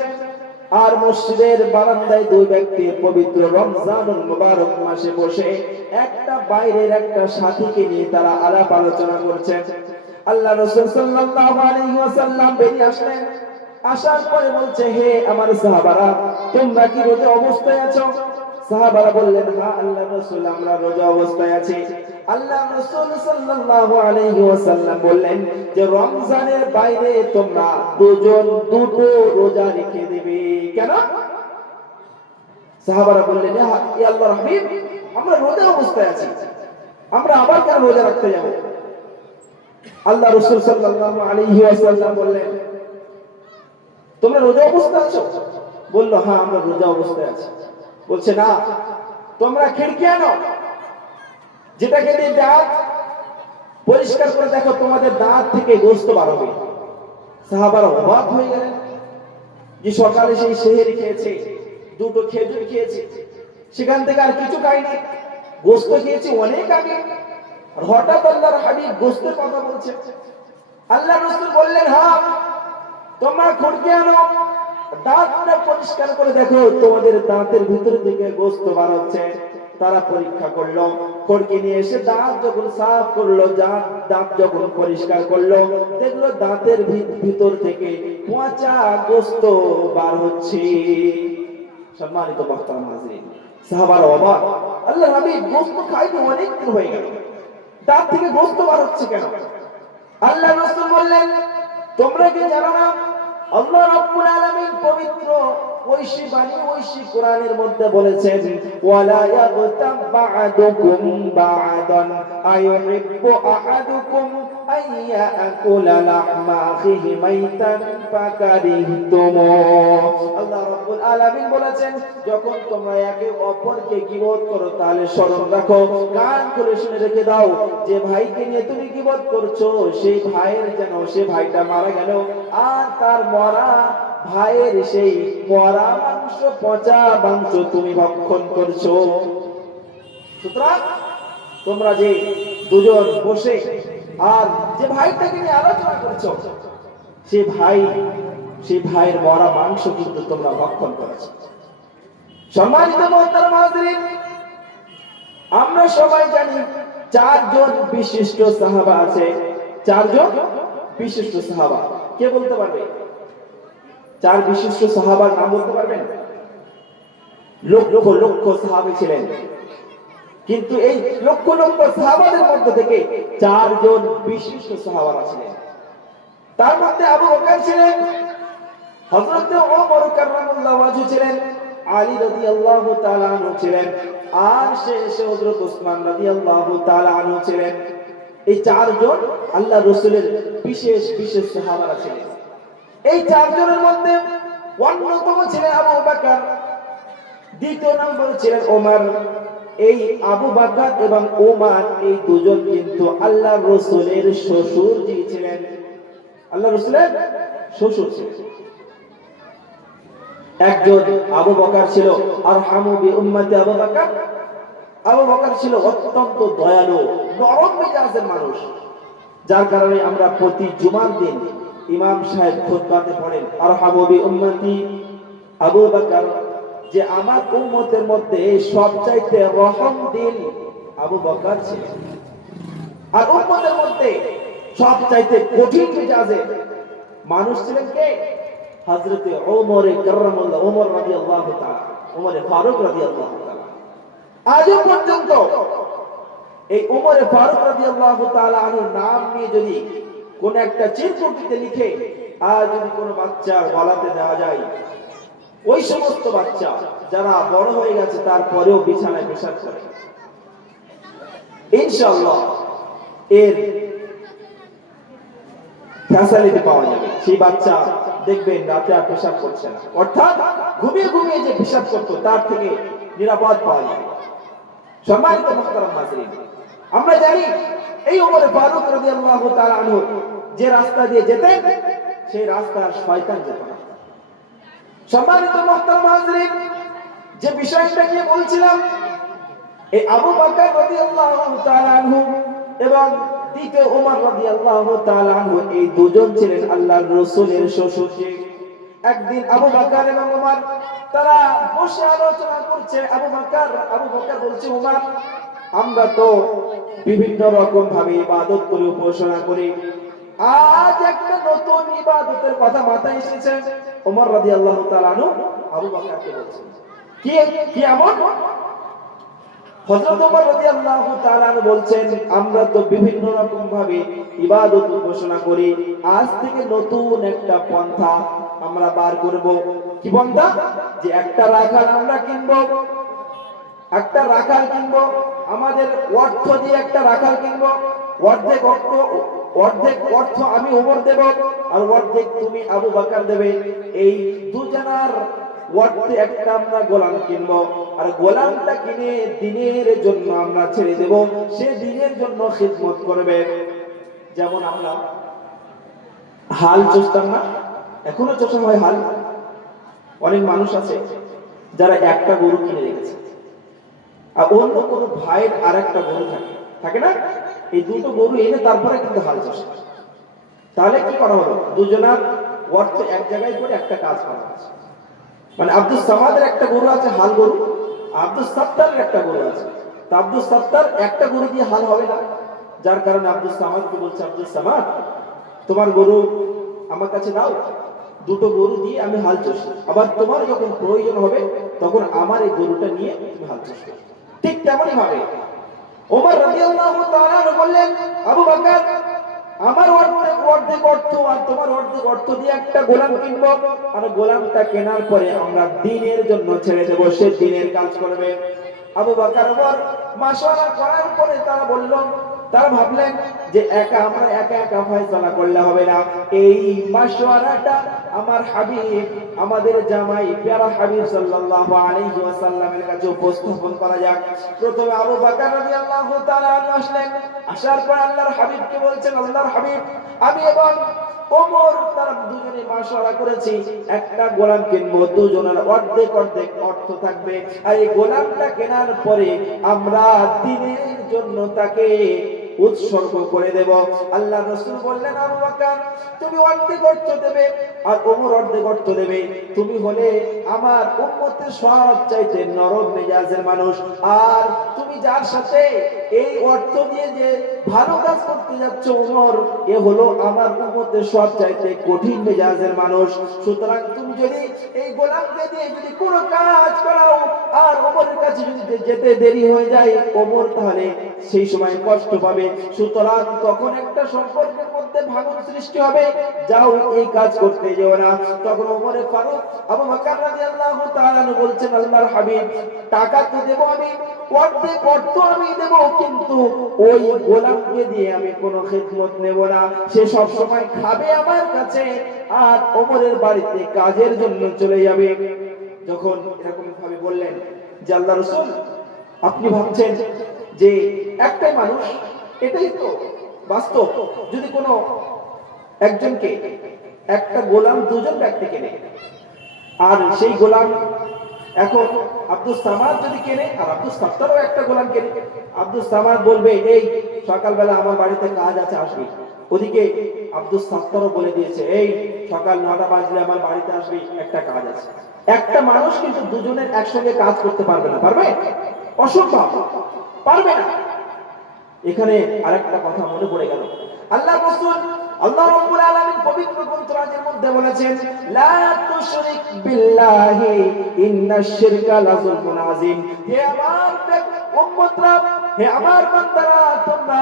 আর মসজিদের বারান্দায় দুই ব্যক্তি পবিত্র রমজানুল মুবারক মাসে বসে একটা বাইরের একটা সাথীকে নিয়ে তারা আলাপ আলোচনা করছেন। আল্লাহ রাসূল সাল্লাল্লাহু আলাইহি ওয়াসাল্লাম বেরিয়ে আসলেন। আসার পরে বলছে, হে আমার সাহাবারা, তোমরা কি রোজা অবস্থায় আছো? সাহাবারা বললেন, হ্যাঁ আল্লাহর রাসূল, আমরা রোজা অবস্থায় আছি। আল্লাহর রাসূল সাল্লাল্লাহু আলাইহি ওয়াসাল্লাম বললেন যে রমজানের বাইরে তোমরা দুজন দুটো রোজা রেখে দেবে। কেন? সাহাবারা বললেন, ইয়া আল্লাহর হাবিব, আমরা রোজা অবস্থায় আছি, আমরা আবার কেন রোজা রাখতে যাব? আল্লাহ রাসূল সাল্লাল্লাহু আলাইহি ওয়াসাল্লাম বললেন, তোমরা রোজা অবস্থায় আছো? বলল, হ্যাঁ আমরা রোজা অবস্থায় আছি। বলছে, না, তোমরা খিড়কি আনো, যেটাকে দিয়ে দাঁত পরিষ্কার করে দেখো, তোমাদের দাঁত থেকে গোশত বার হবে। সাহাবারা অবাক হয়ে গেলেন যে সকালে সেই সেহরি খেয়েছে, দুটো খেজুর খেয়েছে, সেখান থেকে আর কিছু খায়নি, গোশত খেয়েছে অনেক আগে, আর হঠাৎ আল্লাহর হাবিব গোশতের কথা বলছে। আল্লাহ রাসূল বললেন, হ্যাঁ তোমরা খিড়কি আনো, দাঁতটা পরিষ্কার করে দেখো, তোমাদের দাঁতের ভিতর থেকে গোশত বার হচ্ছে। তারা পরীক্ষা করলো, খড়কি নিয়ে এসে দাঁত যখন সাফ করলো, দাঁত যখন পরিষ্কার করলো, দেখলো দাঁতের ভিতর থেকে পচা গোশত বার হচ্ছে। সম্মানিত মুহতারাম হাজিরিন, সাহাবারা অবাক, আল্লাহর হাবিব গোশত খাইনি অনেক দিন হয়ে গেল, দাঁত থেকে গোশত বার হচ্ছে কেন? আল্লাহ রাসূল বললেন, তোমরা কি জানো না আল্লাহ রাব্বুল আলামিন পবিত্র ঐশী বাণী ঐশী কোরআনের মধ্যে বলেছেন, ওয়ালা ইয়াগতাব বা'দুকুম বা'দান আইয়ুহিব্বু আহাদুকুম আইয়াকুলা লাহমা আখিহি মাইতান ফাকারিহতুম। আল্লাহ রাব্বুল আলামিন বলেছেন, যখন তোমরা একে অপরকে গীবত করো তাহলে স্মরণ রাখো, কান খুলে শুনে রেখে দাও, যে ভাইকে নিয়ে তুমি গীবত করছো সেই ভাইয়ের যেন সে ভাইটা মারা গেল আর তার মরা ভাইয়ের সেই মরা মাংস, পচা মাংস তুমি ভক্ষণ করছো। সুতরাং তোমরা যে দুজন বসে আর যে ভাইটাকে নিয়ে আলোচনা করছো, সেই ভাইয়ের মরা মাংস কিন্তু তোমরা ভক্ষণ করছো। সম্মানিত মুহতারাম হাজিরিন, আমরা সবাই জানি চারজন বিশিষ্ট সাহাবা আছে। চারজন বিশিষ্ট সাহাবা, কে বলতে পারবে? চার বিশিষ্ট সাহাবার নাম বলতে পারবেন? লক্ষ লক্ষ সাহাবী ছিলেন, কিন্তু এই লক্ষ লক্ষ সাহাবাদের মধ্যে থেকে চারজন বিশিষ্ট সাহাবারা ছিলেন। তার মধ্যে আবু বকর ছিলেন, হযরত ওমর কাররামাল্লাহু ওয়াজহু ছিলেন, আলী রাদিয়াল্লাহু তাআলা আনহু ছিলেন, আর শেষে হযরত উসমান রাদিয়াল্লাহু তাআলা আনহু ছিলেন। এই চারজন আল্লাহ রাসূলের বিশেষ বিশেষ সাহাবারা ছিলেন। এই চারজনের মধ্যে অন্যতম ছিলেন আবু বকর, দ্বিতীয় নম্বরে ছিলেন ওমর। এই আবু বকর এবং ওমর এই দুজন কিন্তু আল্লাহ রাসূলের শ্বশুর ছিলেন, আল্লাহ রাসূলের শ্বশুর ছিলেন। একজন আবু বকর ছিল আরহামু বি উম্মতি আবু বকর, আবু বকর ছিল অত্যন্ত দয়ালু, নরম মেজাজের মানুষ, যার কারণে আমরা প্রতি জুমার দিন ইমাম সাহেব খুতবাতে পড়েন আরহামু বি উম্মতি আবু বকর, যে আমার উম্মতের মধ্যে সবচাইতে রহম দিল আবু বকর ছিলেন। আর উম্মতের মধ্যে সবচাইতে কঠিন মেজাজের মানুষ ছিলেন কে? হযরতে ওমর কাররামাল্লাহু, ওমর রাদিয়াল্লাহু তাআলা, ওমর ফারুক রাদিয়াল্লাহু তাআলা। আজও পর্যন্ত এই ওমর ফারুক রাদিয়াল্লাহু তাআলা আনহুর নাম নিয়ে যদি কোন একটা চিরকুটিতে লিখে আর যদি কোনো বাচ্চার গলাতে দেওয়া যায়, ওই সমস্ত বাচ্চা যারা বড় হয়ে গেছে তারপরেও বিছানায় পেশাব করে, ইনশাআল্লাহ এর ফ্যাসিলিটি পাওয়া যাবে। সেই বাচ্চা দেখবেন রাতে আর পেশাব করছে না, অর্থাৎ ঘুমিয়ে ঘুমিয়ে যে পেশাব করতো তার থেকে নিরাপদ পাওয়া যাবে। সম্মানিত মুহতারাম হাজিরিন, আমরা জানি এই ওমর ফারুক রাদিয়াল্লাহু তাআলা আনহু যে রাস্তা দিয়ে যেতেন সেই রাস্তার শয়তান যেত না। সম্মানিত মুহতারাম হাজিরিন, যে বিষয়টা নিয়ে বলছিলাম, এই আবু বকর রাদিয়াল্লাহু তাআলা আনহু এবং দ্বিতীয় ওমর রাদিয়াল্লাহু তাআলা আনহু, এই দুজন ছিলেন আল্লাহর রাসূলের শ্বশুর। একদিন আবু বকর এবং ওমর তারা বসে আলোচনা করছে। আবু বকর বলছে, ওমর, আমরা তো বিভিন্ন রকম ভাবে ইবাদত করে উপাসনা করি, আজ একটা নতুন ইবাদতের কথা মাথায় এসেছে। ওমর রাদিয়াল্লাহু তাআলা আনহু আবু বকরকে বলছেন, কি এমন? হযরত ওমর রাদিয়াল্লাহু তাআলা আনহু বলছেন, আমরা তো বিভিন্ন রকম ভাবে ইবাদত উপাসনা করি, আজ থেকে নতুন একটা পন্থা আমরা বার করব। কি পন্থা? যে একটা রাখাল আমরা কিনবো, আমাদের অর্থ দিয়ে একটা রাখাল কিনবো, অর্ধেক অর্থ আমি ওমর দেব আর অর্ধেক তুমি আবু বকর দেবে। এই দুজনার অর্থে একটা আমরা গোলাম কিনবো, আর গোলামটা কিনে দিনের জন্য আমরা ছেড়ে দেব, সে দিনের জন্য খিদমত করবে। যেমন আমরা হাল চষতাম না, এখনো চষা হয় হাল। অনেক মানুষ আছে যারা একটা গরু কিনে রেখেছে, আর অন্য কোনো ভাইয়ের আর একটা গরু থাকে না, এই দুটো গরু এনে তারপরে কিন্তু হাল চষে। তাহলে কি করা হলো? দুজনার অর্থ এক জায়গায় করে একটা কাজ করা হচ্ছে। মানে আব্দুল সামাদের একটা গরু আছে হাল গরু, আব্দুল সাত্তারের একটা গরু আছে। তা আব্দুল সাত্তার একটা গরু দিয়ে হাল হবে না, যার কারণে আব্দুল সামাদকে বলছে, আব্দুল সামাদ, তোমার গরু আমার কাছে দাও, দুটো গরু দিয়ে আমি হাল চষি, আবার তোমার যখন প্রয়োজন হবে তখন আমার এই গরুটা নিয়ে তুমি হাল চষবে। ঠিক তেমনই ভাবে ওমর রাদিয়াল্লাহু তাআলা বললেন, আবু বকর, আমার অর্ধেক অর্থ আর তোমার অর্ধেক অর্থ দিয়ে একটা গোলাম কিনবো, আর গোলামটা কেনার পরে আমরা দিনের জন্য ছেড়ে দেবো, সে দিনের কাজ করবে। আবু বকর ওমর মাশওয়ারা করার পরে তারা ভাবলেন যে আমরা একা ফয়সালা করলে হবে না, এই মাশওয়ারাটা আমার হাবিব, আমাদের জামাই প্যারা হাবিব সাল্লাল্লাহু আলাইহি ওয়াসাল্লামের কাছে উপস্থাপন করা যাক। প্রথমে আবু বকর রাদিয়াল্লাহু তাআলা আসলেন, আসার পর আল্লাহর হাবিবকে বলছেন, আল্লাহর হাবিব, আমি এবং ওমর তারা দুজনে মাশওয়ারা করেছি, একটা গোলাম কিনবো, দুজনের অর্ধেক অর্থ থাকবে, আর এই গোলামটা কেনার পরে আমরা দিনের জন্য তাকে উৎসর্গ করে দেব। আল্লাহ রাসূল বললেন, আবু বকর, তুমি অর্ধেক অর্থ দেবে আর ওমর অর্ধেক অর্থ দেবে। তুমি হলে আমার উম্মতের সবচাইতে নরম মেজাজের মানুষ, আর তুমি যার সাথে এই অর্থ দিয়ে যে ভালো কাজ করতে যাচ্ছ ওমর, এ হলো আমার উম্মতের সবচাইতে কঠিন মেজাজের মানুষ। সুতরাং তুমি যদি এই গোলামকে দিয়ে যদি কোনো কাজ করাও আর ওমরের কাছে যদি যেতে দেরি হয়ে যায়, ওমর তাহলে সেই সময় কষ্ট পাবে। সুতরাং তখন একটা সম্পর্কের মধ্যে ভাঙন সৃষ্টি হবে, যাও এই কাজ করতে যেও না। তখন ওমরে ফারুক আবু বকর রাদিয়াল্লাহু তাআলা বলছেন, আল্লাহর হাবিব, টাকা তো দেব আমি, অর্ধেক অর্থ আমি দেব, কিন্তু ওই গোলামকে দিয়ে আমি কোনো খিদমত নেব না, সে সব সময় খাবে আমার কাছে আর ওমরের বাড়িতে কাজের জন্য চলে যাবে। যখন এরকম ভাবে বললেন যে আল্লাহ রাসূল, আপনি ভাবছেন যে একটাই মানুষ, এটাই তো বাস্তব। যদি কোনো একজনকে একটা গোলাম দুজন ব্যক্তি কেনে আর সেই গোলাম এখন আব্দুল সামাদ যদি কেনে আর আব্দুল সাত্তারও একটা গোলাম কেনে, আব্দুল সামাদ বলবে এই সকালবেলা আমার বাড়িতে কাজ আছে আসবি, ওদিকে আব্দুল সাত্তারও বলে দিয়েছে এই সকাল 9টা বাজলে আমার বাড়িতে আসবি, একটা কাজ আছে। একটা মানুষ কিন্তু দুজনের একসঙ্গে কাজ করতে পারবে না, পারবে? অসম্ভব, পারবে না। এখানে আরেকটা কথা মনে পড়ে গেল, আল্লাহ রাসূল আল্লাহ রাব্বুল আলামিন পবিত্র গ্রন্থের মধ্যে বলেছেন লা তুশরিক বিল্লাহি ইন্নাশ শিরকা লাযুলমুন আযীম। হে আমার উম্মতরা, হে আমার বান্দারা, তোমরা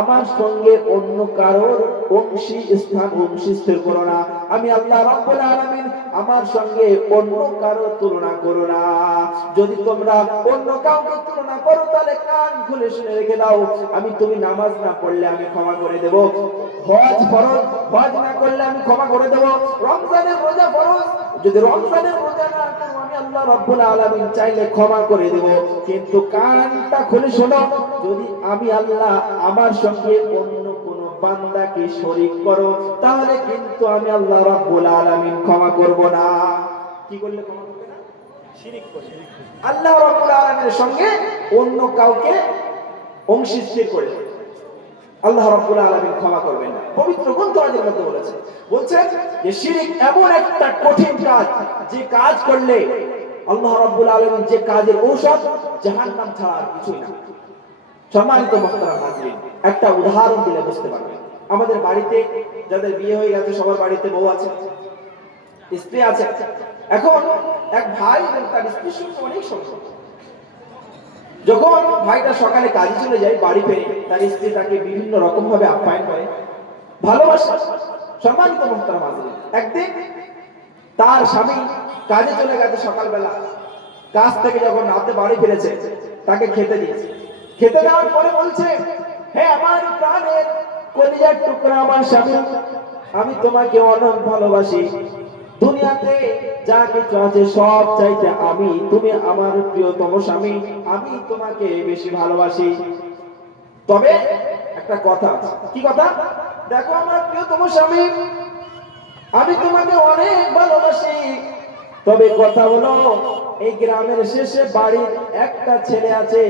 আমার সঙ্গে অন্য কারোর অংশী স্থির করো না। আমি আল্লাহ রাব্বুল আলামিন আমার সঙ্গে অন্য কারো তুলনা করো না। যদি তোমরা অন্য কাউকে তুলনা করো তাহলে কান খুলে শুনে রেখে দাও, তুমি নামাজ না পড়লে আমি ক্ষমা করে দেব, হজ ফরজ, হজ না করলে আমি ক্ষমা করে দেব, রমজানের রোজা ফরজ, যদি রমজানের রোজা না করো আমি আল্লাহ রাব্বুল আলামিন চাইলে ক্ষমা করে দেব। কিন্তু কানটা খুলে শোনো, যদি আমি আল্লাহ আমার সঙ্গে অন্য কোন বান্দাকে শরীক করো তাহলে কিন্তু আমি আল্লাহ রাব্বুল আলামিন ক্ষমা করব না। কি করলে ক্ষমা করবে না? শিরক করলে। আল্লাহ রাব্বুল আলামিনের সঙ্গে অন্য কাউকে অংশীদার করলে আল্লাহ রাব্বুল আলামিন ক্ষমা করবেন না। পবিত্র গ্রন্থের মধ্যে বলছেন যে শিরক এমন একটা কঠিন কাজ, যে কাজ করলে আল্লাহ রাব্বুল আলামিন, যে কাজের ঔষধ জাহান্নাম ছাড়া আর কিছুই না। সম্মানিত মুহতারাম হাজিরিন, একটা উদাহরণ দিলে বুঝতে পারবেন। আমাদের বাড়িতে যাদের বিয়ে হয়ে গেছে সবার বাড়িতে বউ আছে, স্ত্রী আছে। এখন এক ভাই এবং তার স্ত্রীর সঙ্গে অনেক সম্পর্ক। যখন ভাইটা সকালে কাজে চলে যায়, বাড়ি ফিরে তার স্ত্রী তাকে বিভিন্ন রকম ভাবে আপ্যায়ন করে, ভালোবাসে। সম্মানিত মুহতারাম হাজিরিন, একদিন তার স্বামী কাজে চলে গেছে, সকালবেলা কাজ থেকে যখন রাতে বাড়ি ফিরেছে তাকে খেতে দিয়েছে। খেতে দেওয়ার পরে বলছে, হে আমার প্রাণের কলিজার টুকরা আমার স্বামী, আমি তোমাকে অনেক ভালোবাসি। দুনিয়াতে যা কিছু আছে সব চাইতে তুমি আমার প্রিয়তম স্বামী, আমি তোমাকে বেশি ভালোবাসি। তবে একটা কথা আছে। কি কথা? দেখো আমার প্রিয়তম স্বামী, আমি তোমাকে অনেক ভালোবাসি, তবে কথা হলো এই গ্রামের শেষে বাড়ির একটা ছেলে আছে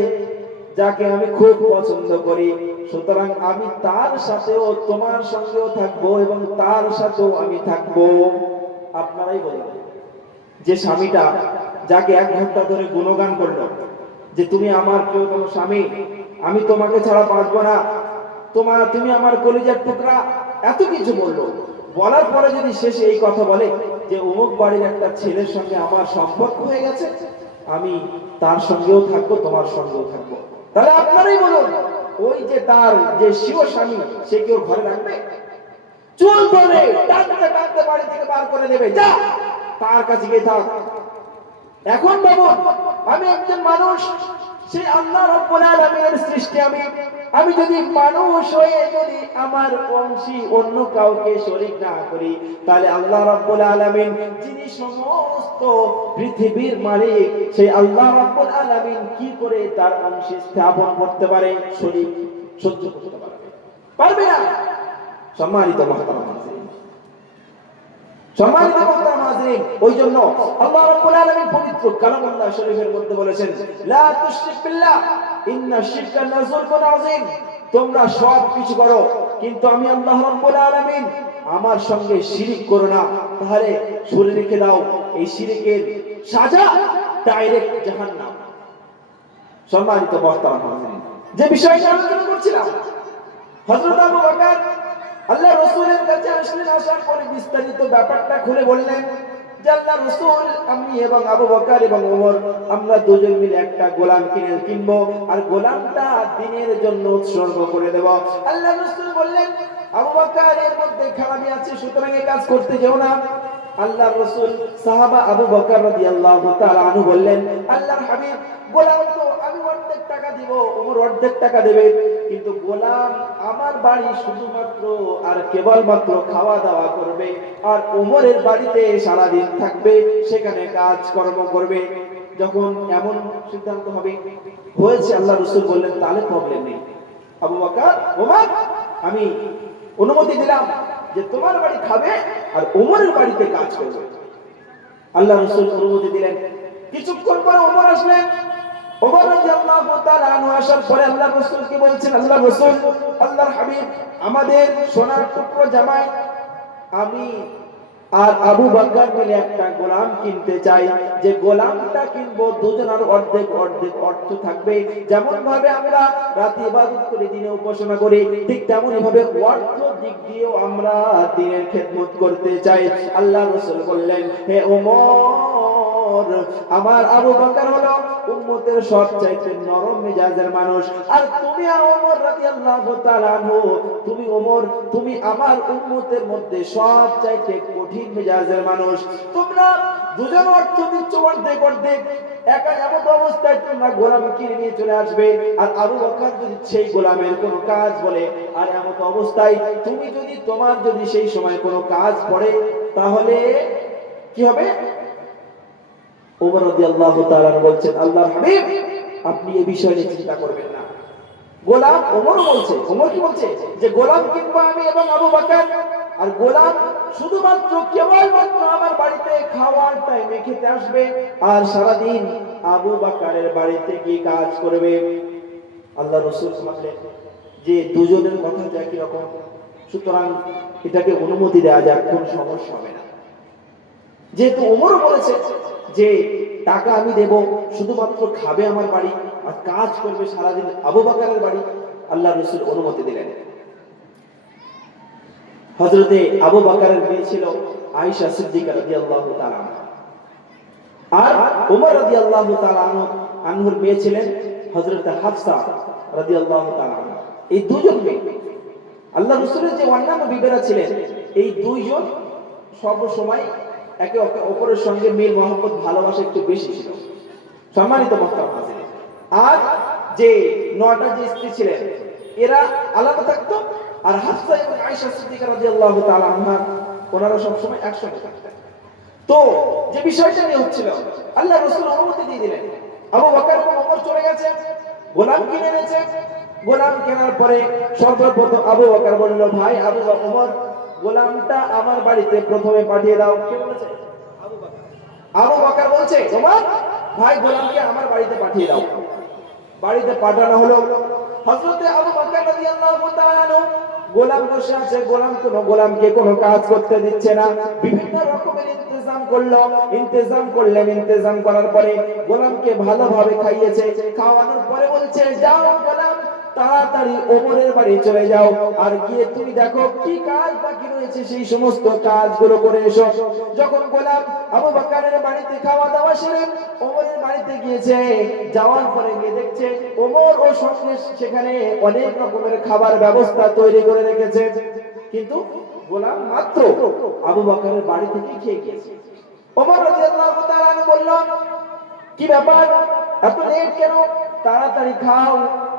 যাকে আমি খুব পছন্দ করি, সুতরাং আমি তার সাথেও তোমার সঙ্গেও থাকবো এবং তার সাথেও আমি থাকবো। আপনারাই বলুন, যে স্বামীটা যাকে 1 ঘন্টা ধরে গুণগান করলো যে তুমি আমার প্রিয়তম স্বামী, আমি তোমাকে ছাড়া বাঁচবো না, তুমি আমার কলিজার টুকরা, এত কিছু বললো, বলার পরে যদি শেষে এই কথা বলে যে অমুক বাড়ির একটা ছেলের সঙ্গে আমার সম্পর্ক হয়ে গেছে, আমি তার সঙ্গেও থাকবো তোমার সঙ্গেও থাকবো, তাহলে আপনারাই বলুন ওই যে তার যে শিও স্বামী সে কেউ ঘরে রাখবে? চুল ধরে টানতে টানতে বাড়ি থেকে বার করে দেবে, যা তার কাছে গিয়ে থাক। এখন ভাবুন, আমি একজন মানুষ, সেই আল্লাহ রাব্বুল আলামিনের সৃষ্টি, আমি যদি মানুষ হয়ে যদি আমার বংশী অন্য কাউকে শরীক না করি, তাহলে আল্লাহ রাব্বুল আলামিন যিনি সমস্ত পৃথিবীর মালিক, সেই আল্লাহ রাব্বুল আলামিন কি করে তার বংশী স্থাপন করতে পারে? শরীক সহ্য করতে পারবে না। সম্মানিত মুহতারাম হাজিরিন, সম্মানিত মুহতারাম হাজিরিন, ওই জন্য আল্লাহ রাব্বুল আলামিন পবিত্র কালামুল্লাহ শরীফের মধ্যে বলেছেন লা তুশরিক বিল্লাহ ইন্নাশ শিরকা লাযুলমুন আযীম। তোমরা সব কিছু করো কিন্তু আমি আল্লাহ রাব্বুল আলামিন আমার সঙ্গে শিরক করো না, তাহলে শুনে রেখে দাও এই শিরকের সাজা ডাইরেক্ট জাহান্নাম। সম্মানিত মুহতারাম হাজিরিন, যে বিষয়টা আলোচনা করছিলাম, হযরত আবু বকর আল্লাহ রাসূলের কাছে আসলেন, আসার পরে বিস্তারিত ব্যাপারটা খুলে বললেন যে আল্লাহ রাসূল, আমি এবং আবু বকর এবং ওমর আমরা দুজন মিলে একটা গোলাম কিনবো আর গোলামটা দ্বীনের জন্য উৎসর্গ করে দেব। আল্লাহ রাসূল বললেন, আবু বকর এর মধ্যে খারাপই আছে, সুতরাং এই কাজ করতে যেও না। আল্লাহ রাসূল সাহাবা আবু বকর রাদিয়াল্লাহু তাআলা আনহু বললেন, আল্লাহর হাবিব, গোলাম তো আমি অর্ধেক টাকা দিব, ওমর অর্ধেক টাকা দেবে, কিন্তু গোলাম আমার বাড়ি শুধুমাত্র আর কেবলমাত্র খাওয়া দাওয়া করবে, আর ওমরের বাড়িতে সারাদিন থাকবে, সেখানে কাজকর্ম করবে। যখন এমন সিদ্ধান্ত হয়েছে, আল্লাহ রাসূল বললেন তাহলে প্রবলেম নেই, আবু বকর, ওমর, আমি অনুমতি দিলাম যে তোমার বাড়ি খাবে আর ওমরের বাড়িতে কাজ করবে। আল্লাহ রাসূল অনুমতি দিলেন। কিছুক্ষণ পরে ওমর আসলেন। ওমর রাদিয়াল্লাহু তাআলা আনহু আসার পরে আল্লাহর রাসূলকে বলছেন, আল্লাহর রাসূল, আল্লাহর হাবিব, আমাদের সোনার টুকরো জামাই আমি আর আবু বকর মিলে একটা গোলাম কিনতে চাই। যে গোলামটা কিনবো দুজনের অর্ধেক অর্ধেক অর্থ থাকবে। যেমন ভাবে আমরা রাতে ইবাদত করি, দিনে উপাসনা করি, ঠিক তেমনই ভাবে অর্থ দিক দিয়েও আমরা দ্বীনের খেদমত করতে চাই। আল্লাহর রাসূল বললেন, হে ওমর, আমার আবু বকর হলো উম্মতের সবচাইতে নরম মেজাজের মানুষ, আর তুমি ওমর রাদিয়াল্লাহু তাআলা আনহু, তুমি ওমর, তুমি আমার উম্মতের মধ্যে সবচাইতে কঠিন মেজাজের মানুষ। তোমরা দুজন অর্থ দিচ্ছ অর্ধেক অর্ধেক, একা এমন অবস্থায় তোমরা গোলাম কিনে নিয়ে চলে আসবে, আর আবু বকর যদি সেই গোলামের কোনো কাজ বলে, আর এমন অবস্থায় তুমি যদি তোমার যদি সেই সময় কোনো কাজ পড়ে, তাহলে কি হবে? ওমর রাদিয়াল্লাহু তাআলা বলছেন, আল্লাহর হাবিব, আপনি এই বিষয় নিয়ে চিন্তা করবেন না। গোলাম ওমর বলছে, ওমর কি বলছে? যে গোলাম কিনবো আমি এবং আবু বকর, আর গোলাম শুধুমাত্র কেবলমাত্র আমার বাড়িতে খাওয়ার টাইমে খেতে আসবে, আর সারাদিন আবু বকরের বাড়িতে গিয়ে কাজ করবে। আল্লাহ রাসূল বললেন যে দুজনের কথা যে একই রকম, সুতরাং এটাকে অনুমতি দেওয়া যাক, কোনো সমস্যা হবে না। যেহেতু ওমর বলেছে যে টাকা আমি দেব, শুধুমাত্র খাবে আমার বাড়ি আর কাজ করবে সারাদিন আবু বকরের বাড়ি, আল্লাহ রাসূল অনুমতি দিলেন। হযরতে আবু বকরের মেয়ে ছিল আয়েশা সিদ্দিকা রাদিয়াল্লাহু তাআলা, আর ওমর রাদিয়াল্লাহু তাআলা আনহুর মেয়ে ছিলেন হযরতে হাফসা রাদিয়াল্লাহু তাআলা। এই দুজন মেয়ে, আল্লাহ রাসূলের যে অন্যান্য বিবিরা ছিলেন, এই দুইজন সব সময় একে অপরের সঙ্গে মিল মহব্বত ভালোবাসা একটু বেশি ছিল। সম্মানিত মুহতারাম হাজিরিন, আর যে 9টা যে স্ত্রী ছিলেন এরা আলাদা থাকতো, আর হাফসা এবং আয়েশা সিদ্দিকা রাদিয়াল্লাহু তাআলা আনহা ওনারা সব সময় একসাথে থাকতেন। তো যে বিষয়টা নিয়ে হচ্ছিল, আল্লাহ রাসূল অনুমতি দিয়ে দিলেন। আবু বকর এবং ওমর চলে গেছে, গোলাম কিনে এনেছে। গোলাম কেনার পরে সর্বপ্রথম আবু বকর বলল, ভাই আবু ওমর, গোলামটা আমার বাড়িতে প্রথমে পাঠিয়ে দাও। কে বলেছে? আবু বকর। আবু বকর বলছে, ওমর ভাই গোলামকে আমার বাড়িতে পাঠিয়ে দাও। বাড়িতে পাঠানো হলো। হযরতে আবু বকর রাদিয়াল্লাহু তাআলা গোলাম বসে আছে, গোলামকে কোনো কাজ করতে দিচ্ছে না, বিভিন্ন রকমের ইন্তজাম করলো। ইন্তজাম করার পরে গোলামকে ভালোভাবে খাইয়েছে। খাওয়ানোর পরে বলছে, যাও গোলাম, তাড়াতাড়ি ওমরের বাড়ি চলে যাও, আর গিয়ে তুমি দেখো কি কাজ বাকি রয়েছে, সেই সমস্ত কাজগুলো করে এসো। যখন গোলাম আবু বকরের বাড়িতে খাওয়া দাওয়া সেরে ওমরের বাড়িতে গিয়েছে, যাওয়ার পরে গিয়ে দেখছে ওমর ও সঙ্গে সেখানে অনেক রকমের খাবার ব্যবস্থা তৈরি করে রেখেছে, কিন্তু গোলাম মাত্র আবু বকরের বাড়ি থেকে খেয়ে গিয়েছে। ওমর রাদিয়াল্লাহু তাআলা বলল, কি ব্যাপার, এত লেট কেন? তাড়াতাড়ি খাও,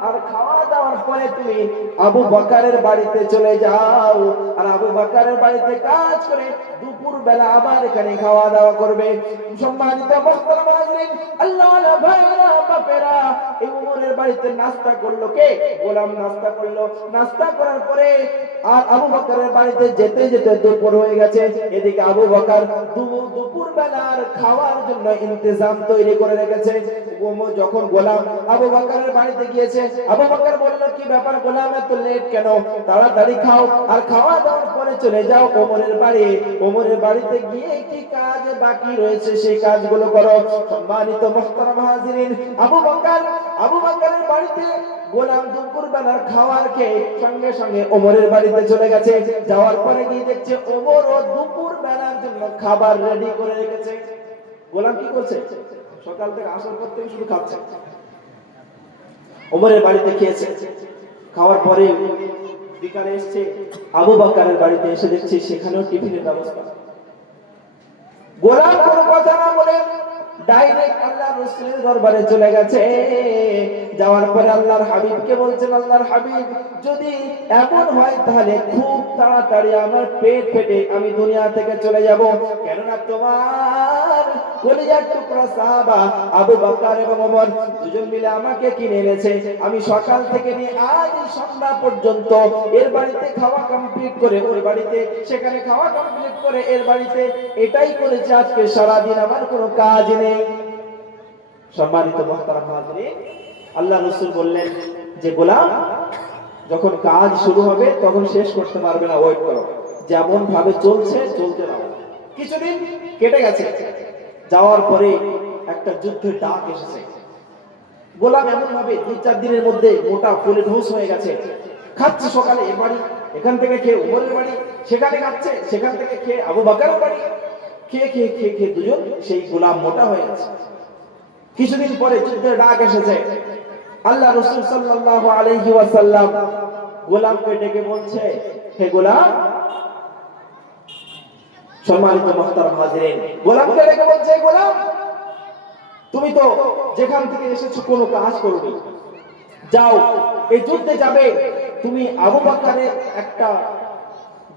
আর খাওয়া দাওয়ার পরে তুমি আবু বকরের বাড়িতে চলে যাও, আর আবু বকরের বাড়িতে কাজ করে দুপুর বেলা আবার এখানে খাওয়া দাওয়া করবে। সম্মানিত মুহতারাম হাজিরিন, আল্লাহর ভাইরা বাপেরা, এই ওমরের বাড়িতে নাস্তা করলো কে? গোলাম নাস্তা করলো। নাস্তা করার পরে আর আবু বকরের বাড়িতে যেতে যেতে দুপুর হয়ে গেছে। এদিকে আবু বকর দুপুর বেলার খাওয়ার জন্য ইন্তজাম তৈরি করে রেখেছে। যখন গোলাম আবু বকরের বাড়িতে গিয়েছে, আবু বকর বলল, কি ব্যাপার গোলাম, এত লেট কেন? তাড়াতাড়ি খাও, আর খাওয়া দাওয়ার পরে চলে যাও ওমরের বাড়ি। ওমরের বাড়িতে গিয়ে কি কাজ বাকি রয়েছে সেই কাজগুলো করো। সম্মানিত মুহতারাম হাজিরিন, আবু বকরের বাড়িতে গোলাম দুপুর বেলার খাওয়ার খেয়ে সঙ্গে সঙ্গে ওমরের বাড়িতে চলে গেছে। যাওয়ার পরে গিয়ে দেখছে ওমর ও দুপুর বেলার জন্য খাবার রেডি করে রেখেছে। গোলাম কি করছে? সকাল থেকে আসার পর থেকে শুধু খাচ্ছে। ওমরের বাড়িতে খেয়েছে, খাওয়ার পরে বিকালে এসছে আবু বকরের বাড়িতে, এসে দেখছে সেখানেও টিফিনের ব্যবস্থা। গোলাম কোনো কথা না বলে ডাইরেক্ট আল্লাহর রাসূলের দরবারে চলে গেছে। যাওয়ার পরে আল্লাহর হাবিবকে বলছেন, আল্লাহর হাবিব, যদি এমন হয় তাহলে খুব তাড়াতাড়ি আমার পেট ফেটে আমি দুনিয়া থেকে চলে যাব, কেননা তোমার কলিজার টুকরা সাহাবা আবু বকর এবং ওমর দুজন মিলে আমাকে কিনে এনেছে। আমি সকাল থেকে নিয়ে আজ সন্ধ্যা পর্যন্ত এর বাড়িতে খাওয়া কমপ্লিট করে ওর বাড়িতে, সেখানে খাওয়া কমপ্লিট করে এর বাড়িতে, এটাই করেছে আজকে সারাদিন, আমার কোনো কাজ নেই। সম্মানিত মুহতারাম হাজিরিন, আল্লাহ রাসূল বললেন যে গোলাম যখন কাজ শুরু হবে তখন শেষ করতে পারবে না, ওয়েট করো, যেমন ভাবে চলছে চলতে দাও। কিছুদিন কেটে গেছে, যাওয়ার পরে একটা যুদ্ধের ডাক এসেছে। গোলাম এমন ভাবে 2-4 দিনের মধ্যে মোটা ফুলে ঢোস হয়ে গেছে, খাচ্ছে সকালে এ বাড়ি, এখান থেকে খেয়ে ওমরের বাড়ি, সেখানে খাচ্ছে, সেখান থেকে খেয়ে আবু বকরের বাড়ি, খেয়ে খেয়ে খেয়ে খেয়ে দুজন সেই গোলাম মোটা হয়ে গেছে। কিছুদিন পরে যুদ্ধের ডাক এসেছে। আল্লাহ রাসূল সাল্লাল্লাহু আলাইহি ওয়াসাল্লাম গোলামকে ডেকে বলছে, হে গোলাম, সম্মানিত মুহতারাম হাজিরিন, গোলামকে ডেকে বলছে, গোলাম তুমি তো যেখান থেকে এসেছো কোনো কাজ করোনি, যাও এই যুদ্ধে যাবে, তুমি আবু বকরের একটা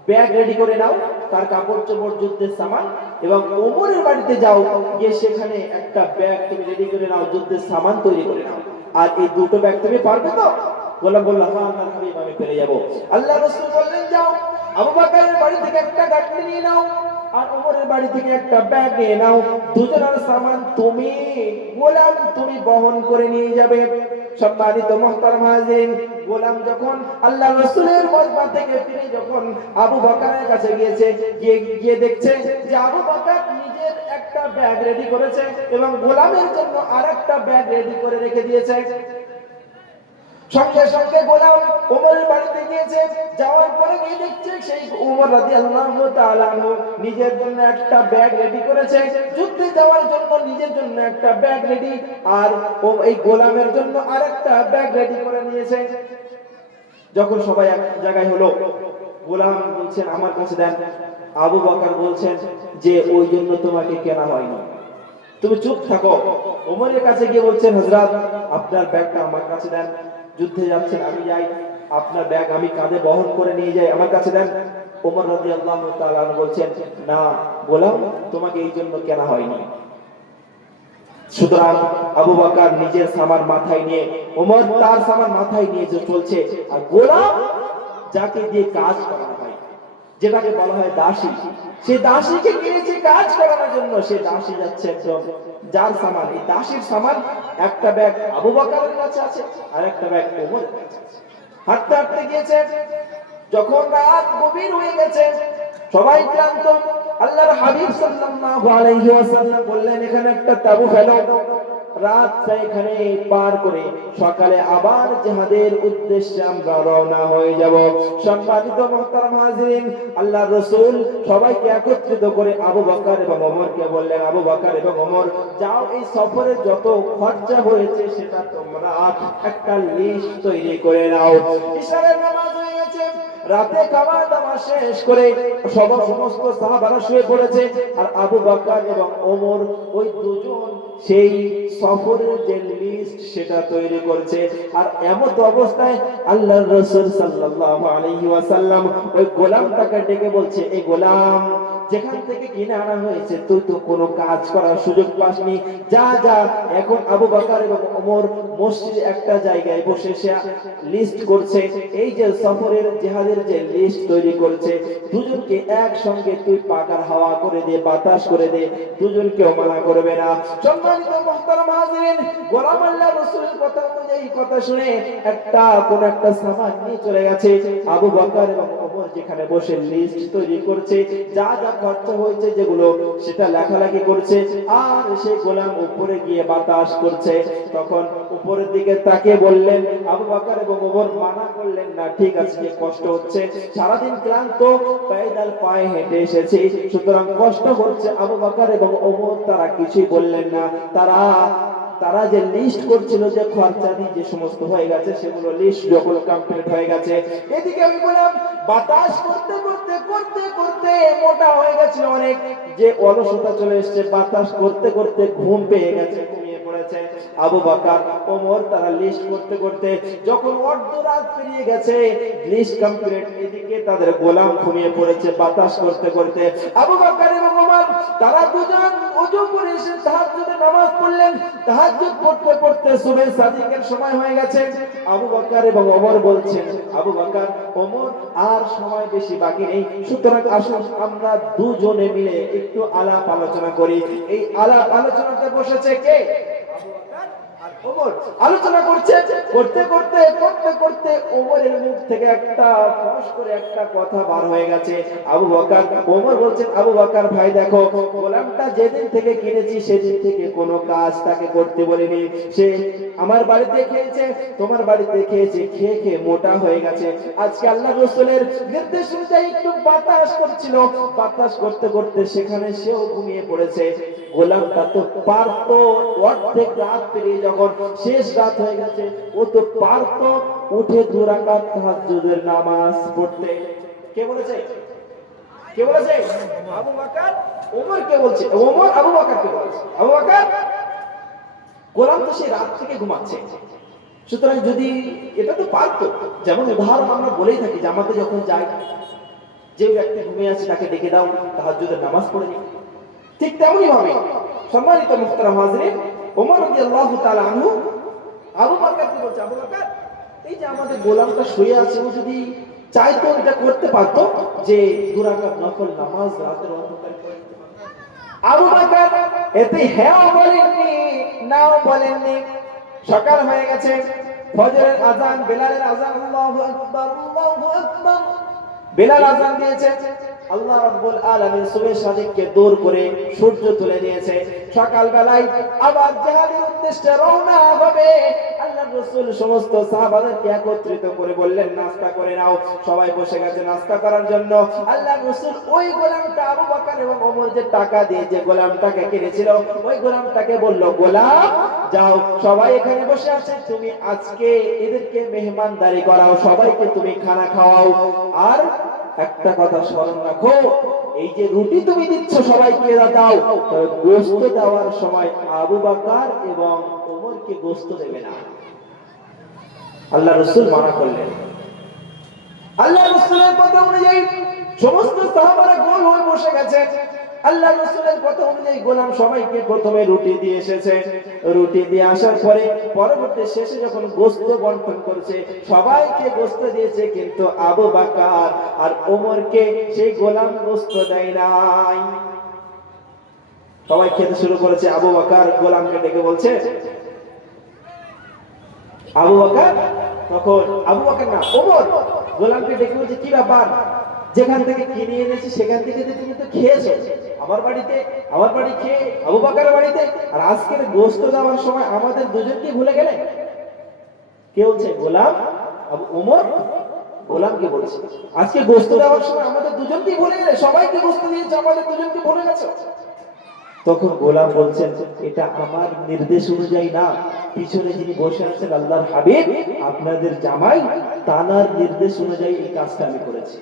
ব্যাগ রেডি করে নাও, তার কাপড় চোপড় যুদ্ধের সামান, এবং ওমরের বাড়িতে যাও, গিয়ে সেখানে একটা ব্যাগ তুমি রেডি করে নাও, যুদ্ধের সামান তৈরি করে নাও। আর এই দুটো ব্যাগ তুমি পারবে তো? গোলাম বলল, হ্যাঁ আল্লাহর হাবিব, আমি পেরে যাব। আল্লাহ রাসূল বললেন, যাও আবু বকরের বাড়ি থেকে একটা গাড়ি নিয়ে নাও, আর ওমরের বাড়ি থেকে একটা ব্যাগ নিয়ে নাও, দুজনের সামান তুমি গোলাম তুমি বহন করে নিয়ে যাবে। সম্মানিত মুহতারাম হাজিরিন, গোলাম যখন আল্লাহ রাসূলের মজমা থেকে ফিরে যখন আবু বকরের কাছে গিয়েছে, গিয়ে দেখছে যে আবু বকর নিজের একটা ব্যাগ রেডি করেছে এবং গোলামের জন্য আরেকটা ব্যাগ রেডি করে রেখে দিয়েছে। সঙ্গে সঙ্গে গোলাম ওমরের বাড়িতে গিয়েছে, যাওয়ার পরে গিয়ে দেখছে সেই ওমর রাদিয়াল্লাহু তাআলা আনহু নিজের জন্য একটা ব্যাগ রেডি করেছে, যুদ্ধে যাওয়ার জন্য নিজের জন্য একটা ব্যাগ রেডি, আর এই গোলামের জন্য আরেকটা ব্যাগ রেডি করে নিয়েছে। যখন সবাই এক জায়গায় হলো, গোলাম বলছেন, আমার কাছে দেন। আবু বকর বলছেন যে ওই জন্য তোমাকে কেনা হয়নি, তুমি চুপ থাকো। ওমরের কাছে গিয়ে বলছেন, হযরত আপনার ব্যাগটা আমার কাছে দেন, যুদ্ধে যাচ্ছেন আমি যাই, আপনার ব্যাগ আমি কাঁধে বহন করে নিয়ে যাই, আমার কাছে দেন। ওমর রাদিয়াল্লাহু তাআলা বলছেন, না গোলাম, তোমাকে এই জন্য কেনা হয়নি। সুতরাং আবু বকর নিজের সামান মাথায় নিয়ে, ওমর তার সামান মাথায় নিয়ে যে চলছে, আর গোলাম যাকে দিয়ে কাজ করানো হয়, যেটাকে বলা হয় দাসী, সেই দাসীকে কিনেছে কাজ করানোর জন্য, সেই দাসী যাচ্ছে একদম যার সামান, এই দাসীর সামান একটা ব্যাগ আবু বকরের কাছে আছে আর একটা ব্যাগ ওমরের কাছে আছে। হাঁটতে হাঁটতে গিয়েছে, যখন রাত গভীর হয়ে গেছে, সবাই ক্লান্ত, আল্লাহর হাবিব সাল্লাল্লাহু আলাইহি ওয়াসাল্লাম বললেন, এখানে একটা তাবু ফেলো, রাতটা এখানে পার করে সকালে আবার জিহাদের উদ্দেশ্যে আমরা রওনা হয়ে যাব। সম্মানিত মুহতারাম হাজিরিন, আল্লাহর রাসূল সবাইকে একত্রিত করে আবু বকর এবং ওমরকে বললেন, আবু বকর এবং ওমর, যাও এই সফরে যত খরচা হয়েছে সেটা তোমরা একটা লিস্ট তৈরি করে নাও। ইশারের নামাজ হয়ে গেছে, রাতে খাওয়া দাওয়া শেষ করে সমস্ত সাহাবারা শুয়ে পড়েছে, আর আবু বকর এবং ওমর ওই দুজন সেই সফরের যে লিস্ট সেটা তৈরি করছে। আর এমত অবস্থায় আল্লাহর রাসূল সাল্লাল্লাহু আলাইহি ওয়াসাল্লাম ওই গোলামটাকে ডেকে বলছে, এই গোলাম, যেখান থেকে কিনে আনা হয়েছে তুই তো কোনো কাজ করার সুযোগ পাসনি, যা যা। এখন আবু বকর এবং ওমর মসজিদে একটা জায়গায় বসে সে লিস্ট করছে, এই যে সফরের জিহাদের যে লিস্ট তৈরি করছে, দুজনকে একসঙ্গে তুই পাকার হাওয়া করে দে, বাতাস করে দে, দুজনকেও মানা করবে না। সম্মানিত মুহতারাম হাজিরিন, গোলাম আল্লাহর রাসূলের কথা অনুযায়ী কথা শুনে কোন একটা সামান নিয়ে চলে গেছে। আবু বকর এবং ওমর যেখানে বসে লিস্ট তৈরি করছে, যা যা খরচা হয়েছে যেগুলো, সেটা লেখালেখি করছে, আর সেই গোলাম উপরে গিয়ে বাতাস করছে। তখন উপরের দিকে তাকিয়ে বললেন, আবু বকর এবং ওমর মানা করলেন না, ঠিক আছে, যে কষ্ট হচ্ছে, সারাদিন ক্লান্ত, পায়দাল পায়ে হেঁটে এসেছি, সুতরাং কষ্ট হচ্ছে। আবু বকর এবং ওমর তারা কিছুই বললেন না। তারা যে লিস্ট করছিল, যে খরচাদি যে সমস্ত হয়ে গেছে, সেগুলো লিস্ট যখন কমপ্লিট হয়ে গেছে, এদিকে আমি বললাম বাতাস করতে করতে করতে করতে মোটা হয়ে গেছিল অনেক, যে অলসতা চলে এসেছে, বাতাস করতে করতে ঘুম পেয়ে গেছে, ঘুমিয়ে পড়েছে। আবু বকর ওমর তারা লিস্ট করতে করতে যখন অর্ধরাত পেরিয়ে গেছে, লিস্ট কমপ্লিট, এদিকে তাদের গোলাম ঘুমিয়ে পড়েছে বাতাস করতে করতে। আবু বকর এবং ওমর তারা দুজন ওযু করে এসে তাহাজ্জুদের নামাজ পড়লেন। তাহাজ্জুদ পড়তে পড়তে সুবহে সাদিকের সময় হয়ে গেছে। আবু বকর এবং ওমর বলছেন, আবু বকর, ওমর, আর সময় বেশি বাকি নেই, সুতরাং আসুন আমরা দুজনে মিলে একটু আলাপ আলোচনা করি। এই আলাপ আলোচনাতে বসেছে কে? আবু বকর ওমর আলোচনা করছে, করতে করতে করতে করতে ওমরের মুখ থেকে একটা ফস করে একটা কথা বার হয়ে গেছে। আবু বকর, ওমর বলছেন, আবু বকর ভাই দেখো, গোলামটা যেদিন থেকে কিনেছি সেদিন থেকে কোনো কাজ তাকে করতে বলিনি। সে আমার বাড়িতে খেয়েছে, তোমার বাড়িতে খেয়েছে, খেয়ে খেয়ে মোটা হয়ে গেছে। আজকে আল্লাহ রাসূলের নির্দেশ অনুযায়ী একটু বাতাস করছিল, বাতাস করতে করতে সেখানে সেও ঘুমিয়ে পড়েছে। গোলামটা তো পারতো অর্ধেক রাত পেরিয়ে যখন শেষ রাত হয়ে গেছে, ও তো পারতো উঠে 2 রাকাত তাহাজ্জুদের নামাজ পড়তে। কে বলেছে? কে বলেছে? আবু বকর ওমর কে বলছে? ওমর আবু বকর কে বলেছে? আবু বকর, গোলাম তো সেই রাত থেকে ঘুমাচ্ছে। সুতরাং যদি এটা তো পারতো, যেমন উদাহরণ আমরা বলেই থাকি জামাতে যখন যাই, যে ব্যক্তি ঘুমিয়ে আছে তাকে ডেকে দাও, তাহাজ্জুদের নামাজ পড়ে নি। ঠিক তেমনি ভাবে সম্মানিত মুহতারাম হাজরিন, ওমর রাদিয়াল্লাহু তাআলা আনহু আবু বকরকে বলছে, আবু বকর, এই যে আমাদের গোলামটা শুয়ে আছে, ও যদি চাইতো এটা করতে পারতো যে 2 রাকাত নফল নামাজ রাতের অন্ধকারে পড়ে। আবু বকর এতে হ্যাঁ বলেননি, নাও বলেননি। সকাল হয়ে গেছে, ফজরের আযান, বেলালের আযান, আল্লাহু আকবার, আল্লাহু আকবার। বেলাল আযান দিয়েছে, আল্লাহ রাব্বুল আলামিন সুবহে সাদিককে দূর করে সূর্য তুলে দিয়েছে। সকাল বেলায় আবার জিহাদের উদ্দেশ্যে রওনা হবে। আল্লাহর রাসূল সমস্ত সাহাবাদেরকে একত্রিত করে বললেন, নাস্তা করে নাও। সবাই বসে গেছে নাস্তা করার জন্য। আল্লাহর রাসূল ওই গোলামটা আবু বকর এবং ওমর যে টাকা দিয়ে যে গোলামটাকে কিনেছিল, ওই গোলামটাকে বলল, গোলাম যাও, সবাই এখানে বসে আছে, তুমি আজকে এদেরকে মেহমানদারি করাও, সবাইকে তুমি খানা খাওয়াও। আর একটা কথা স্মরণ রাখো, এই যে রুটি তুমি দিচ্ছ সবাইকে দাও, গোশত দেওয়ার সময় আবু বকর এবং ওমরকে গোশত দেবে না। আল্লাহ রাসূল মানা করলেন। আল্লাহ রাসূলের কথা অনুযায়ী সমস্ত সাহাবারা গোল হয়ে বসে গেছে। আল্লাহ রাসূলের কথা অনুযায়ী গোলাম সবাইকে প্রথমে রুটি দিয়ে এসেছে। রুটি দিয়ে আসার পরে পরবর্তী শেষে যখন গোশত বন্টন করেছে, সবাইকে গোশত দিয়েছে, কিন্তু আবু বকর আর ওমরকে সেই গোলাম গোশত দেয় নাই। সবাই খেতে শুরু করেছে। আবু বকর গোলামকে ডেকে বলছে, আবু বকর, তখন আবু বকর না, ওমর গোলামকে ডেকে বলছে, কি ব্যাপার, যেখান থেকে কিনে এনেছি সেখান থেকে তুমি তো খেয়েছো, আমার বাড়ি খেয়ে আবু বকরের বাড়িতে, আর আজকের গোশত দেওয়ার সময় আমাদের দুজনকে ভুলে গেলে? কে বলছে? গোলাম। আবু ওমর গোলামকে বলছে, আজকে গোশত দেওয়ার সময় আমাদের দুজনকে ভুলে গেলে, সবাইকে গোশত দিয়েছে, আমাদের দুজনকে ভুলে গেছো। তখন গোলাম বলছেন, এটা আমার নির্দেশ অনুযায়ী না, পিছনে যিনি বসে আছেন আল্লাহর হাবিব আপনাদের জামাই, তানার নির্দেশ অনুযায়ী এই কাজটা আমি করেছি।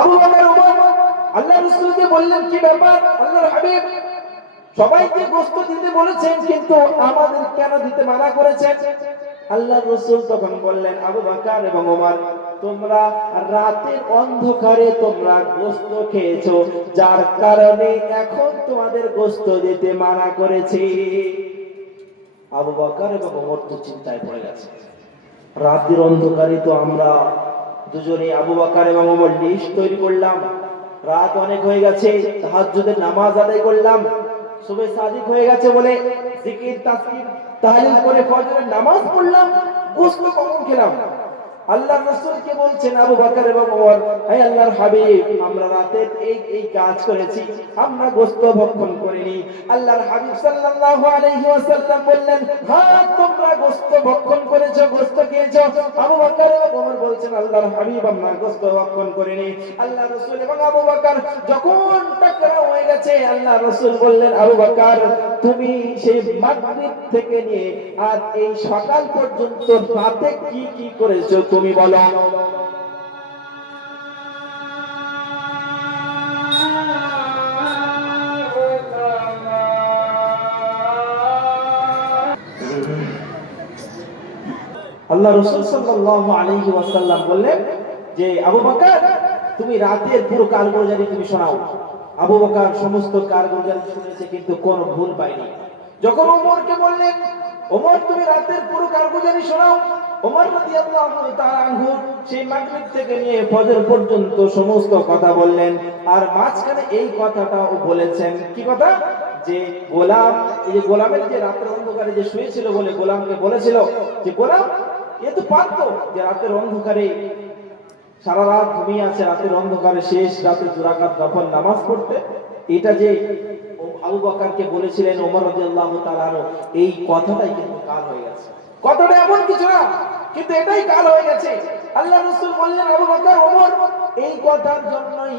আবু বকর ওমর আল্লাহর রাসূলকে বললেন, কি ব্যাপার আল্লাহর হাবিব, সবাইকে গোশত দিতে বলেছেন, কিন্তু আমাদের কেন দিতে মানা করেছেন? আল্লাহর রাসূল তখন বললেন, আবু বকর এবং ওমর, তোমরা রাতের অন্ধকারে তোমরা গোশত খেয়েছো, যার কারণে এখন তোমাদের গোশত দিতে মানা করেছি। আবু বকর এবং ওমর তো চিন্তায় পড়ে গেছে। রাতের অন্ধকারে তো আমরা দুজনে আবু বকর এবং ওমর লিস্ট তৈরি করলাম, রাত অনেক হয়ে গেছে, তাহাজ্জুদের নামাজ আদায় করলাম, সুবহে সাদিক হয়ে গেছে বলে জিকির তাসবিহ তাহলিল করে ফজরের নামাজ পড়লাম, গোশত কখন খেলাম? আল্লাহর রাসূলকে বলছেন আবু বকর এবং ওমর, হে আল্লাহর হাবিব, আমরা রাতে এই কাজ করেছি, আমরা গোশত ভক্ষণ করিনি। আল্লাহর হাবিব সাল্লাল্লাহু আলাইহি ওয়াসাল্লাম বললেন, হ্যাঁ তোমরা গোশত ভক্ষণ করেছো, গোশত খেয়েছো। আবু বকর এবং ওমর বলছেন, আল্লাহর হাবিব, আমরা গোশত ভক্ষণ করিনি। আল্লাহর রাসূল এবং আবু বকর যখন টাকরাও হয়ে গেছে, আল্লাহর রাসূল বললেন, আবু বকর, তুমি সেই মাগরিব থেকে নিয়ে আর এই সকাল পর্যন্ত রাতে কি কি করেছো তুমি বলো। আল্লাহ রাসূল সাল্লাল্লাহু আলাইহি ওয়াসাল্লাম বললেন যে, আবু বকর, তুমি রাতের পুরো কারগুজারি তুমি শোনাও। আবু বকর সমস্ত কারগুজারি শুনেছে, কিন্তু কোনো ভুল পায়নি। যখন ওমরকে বললেন, ওমর তুমি রাতের পুরো কারগুজারি শোনাও, ওমর রাদিয়াল্লাহু তাআলা আনহু সেই মাগরিব থেকে নিয়ে ফজর পর্যন্ত সমস্ত কথা বললেন। আর মাঝখানে এই কথাটাও বলেছেন, কি কথা? যে গোলাম, এই যে গোলামের যে রাতের অন্ধকারে যে শুয়েছিল বলে গোলামকে বলেছিল যে গোলাম এ তো পারতো যে রাতের অন্ধকারে সারা রাত ঘুমিয়ে আছে, রাতের অন্ধকারে শেষ রাতে 2 রাকাত নফল নামাজ পড়তে। এটা যে আবু বকরকে বলেছিলেন ওমর রাদিয়াল্লাহু তাআলা আনহু, এই কথাটাই কিন্তু কাল হয়ে গেছে। কথাটা এমন কিছু না, কিন্তু এটাই কাল হয়ে গেছে। আল্লাহ রাসূল বললেন আবু বকর ওমর, এই কথার জন্যই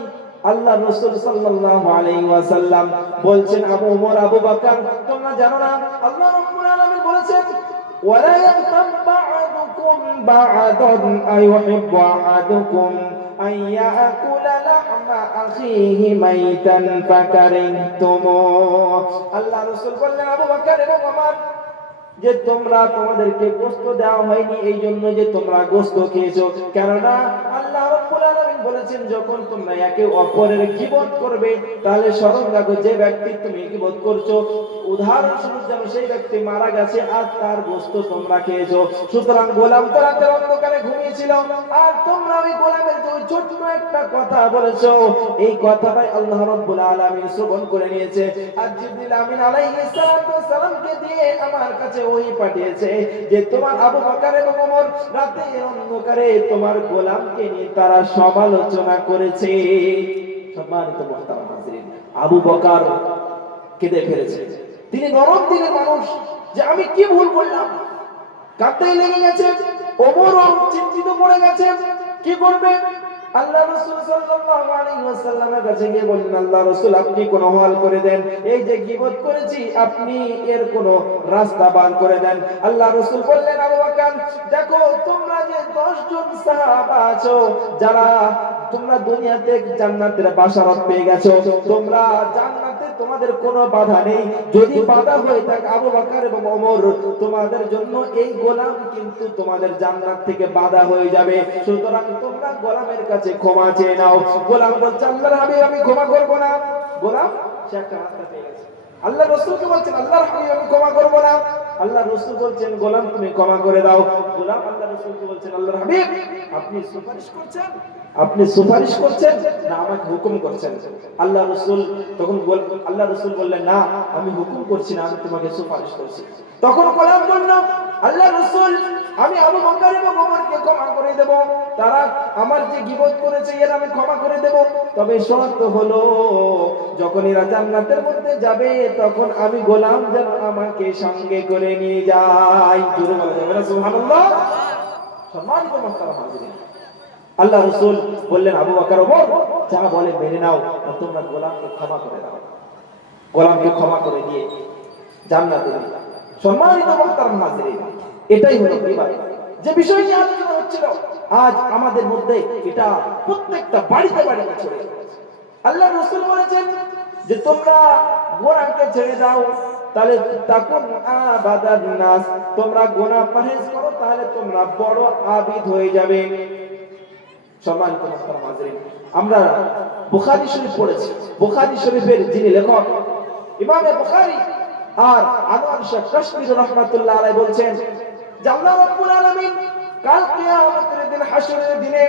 আল্লাহ রাসূল সাল্লাল্লাহু আলাইহি ওয়াসাল্লাম বলছেন আবু ওমর আবু বকর তোমরা জানো না আল্লাহ রাব্বুল আলামিন বলেছেন ওয়ালা ইয়াগতাব বা'দুকুম বা'দান আইয়ুহিব্বু আহাদুকুম আন ইয়াকুলা লাহমা আখিহি মাইতান ফাকারিহতুম। আল্লাহ রাসূল বললেন আবু বকর এবং ওমর যে তোমরা তোমাদেরকে গোশত দেওয়া হয়নি এই জন্য যে তোমরা গোশত খেয়েছো, কেননা আল্লাহ রাব্বুল আলামিন বলেছেন যখন তোমরা একে অপরের গীবত করবে তাহলে স্মরণ রাখো যে ব্যক্তি তুমি গীবত করছো উদাহরণস্বরূপ যেন সেই ব্যক্তি মারা গেছে আর তার গোশত তোমরা খেয়েছো। সুতরাং গোলাম তো রাতের অন্ধকারে ঘুমিয়েছিল আর তোমরা ওই গোলামের যে ওই ছোট্ট একটা কথা বলেছো, এই কথাটাই আল্লাহ রাব্বুল আলামিন শ্রবণ করে নিয়েছে। আর জিবরিল আমিন আলাইহিস সালামকে দিয়ে আমার কাছে ওই পাঠিয়েছে যে তোমার আবু বকর এবং ওমর রাতের অন্ধকারে তোমার গোলামকে নিয়ে তারা সমালোচনা করেছে। সম্মানিত মুহতারাম হাজিরিন, আবু বকর কেঁদে ফেলেছে। তিনি নরম দিনের মানুষ, যে আমি কি ভুল করলাম, কাঁদতে লেগে গেছে। ওমরও চিন্তিত পড়ে গেছে, কি করবে। আল্লাহ রাসূল সাল্লাল্লাহু আলাইহি ওয়াসাল্লামের কাছে গিয়ে বললেন আল্লাহ রাসূল আপনি কোন হাল করে দেন, এই যে গীবত করেছি আপনি এর কোন রাস্তা বার করে দেন। আল্লাহ রাসূল বললেন আবু বকর দেখো তোমরা যে 10 জন সাহাবা আছো যারা তোমরা দুনিয়াতে জান্নাতের বাশারত পেয়ে গেছো, তোমরা জান্নাতে তোমাদের কোনো বাধা নেই। যদি বাধা হয়ে থাকে আবু বকর এবং ওমর তোমাদের জন্য এই গোলাম কিন্তু তোমাদের জান্নাত থেকে বাধা হয়ে যাবে। সুতরাং তোমরা গোলামের কাছে ক্ষমা চেয়ে নাও। গোলাম বলছে আল্লাহর হাবিব আমি ক্ষমা করব না। গোলাম সে একটা রাস্তা পেয়ে গেছে। আল্লাহ রাসূলকে বলছেন আল্লাহর হাবিব আমি ক্ষমা করব না। আল্লাহ রাসূল বলছেন গোলাম তুমি ক্ষমা করে দাও। গোলাম আল্লাহ রাসূলকে বলছেন আল্লাহর হাবিব আপনি সুপারিশ করছেন, আপনি সুপারিশ করছেন না আমাকে হুকুম করছেন। আল্লাহ রাসূল তখন আল্লাহ রাসূল বললেন না আমি হুকুম করছি না, আমি তোমাকে সুপারিশ করছি। তখন গোলাম বলল আল্লাহ রাসূল আমি আবু বকর এবং ওমরকে ক্ষমা করে দেব, তারা আমার যে গীবত করেছে এর আমি ক্ষমা করে দেব, তবে শর্ত হলো যখন এরা জান্নাতের মধ্যে যাবে তখন আমি গোলাম যেন আমাকে সঙ্গে করে নিয়ে যায়। জোরে বলা যাবে না সুবহানাল্লাহ। সম্মানিত মুহতারাম হাজিরিন, আল্লাহ রাসূল বললেন আবু বকর ওমর যা বলে মেনে নাও, আর তোমরা গোলামকে ক্ষমা করে দাও। গোলামকে ক্ষমা করে দিয়ে জান্নাতে নিয়ে যাও। সম্মানিত মুহতারাম হাজিরিন, এটাই হলো গীবত। যে বিষয় নিয়ে আলোচনা হচ্ছিল আজ আমাদের মধ্যে এটা প্রত্যেকটা বাড়িতে বাড়িতে ছড়িয়ে পড়েছে। আল্লাহ রাসূল বলেছেন যে তোমরা গুনাহকে ছেড়ে দাও তাহলে তাকুন আবাদান নাস, তোমরা গুনাহ পরহেজ করো তাহলে তোমরা বড় আবিদ হয়ে যাবে। সম্মানিত মুহতারাম হাজিরিন, আমরা বুখারী শরীফ পড়েছি। বুখারী শরীফের যিনি লেখক ইমামে বুখারী আর আনোয়ার শাহ কাশ্মীরি রাহমাতুল্লাহ আলাইহি বলছেন যে আল্লাহ রাব্বুল আলামিন কাল কিয়ামতের দিন হাসরের দিনে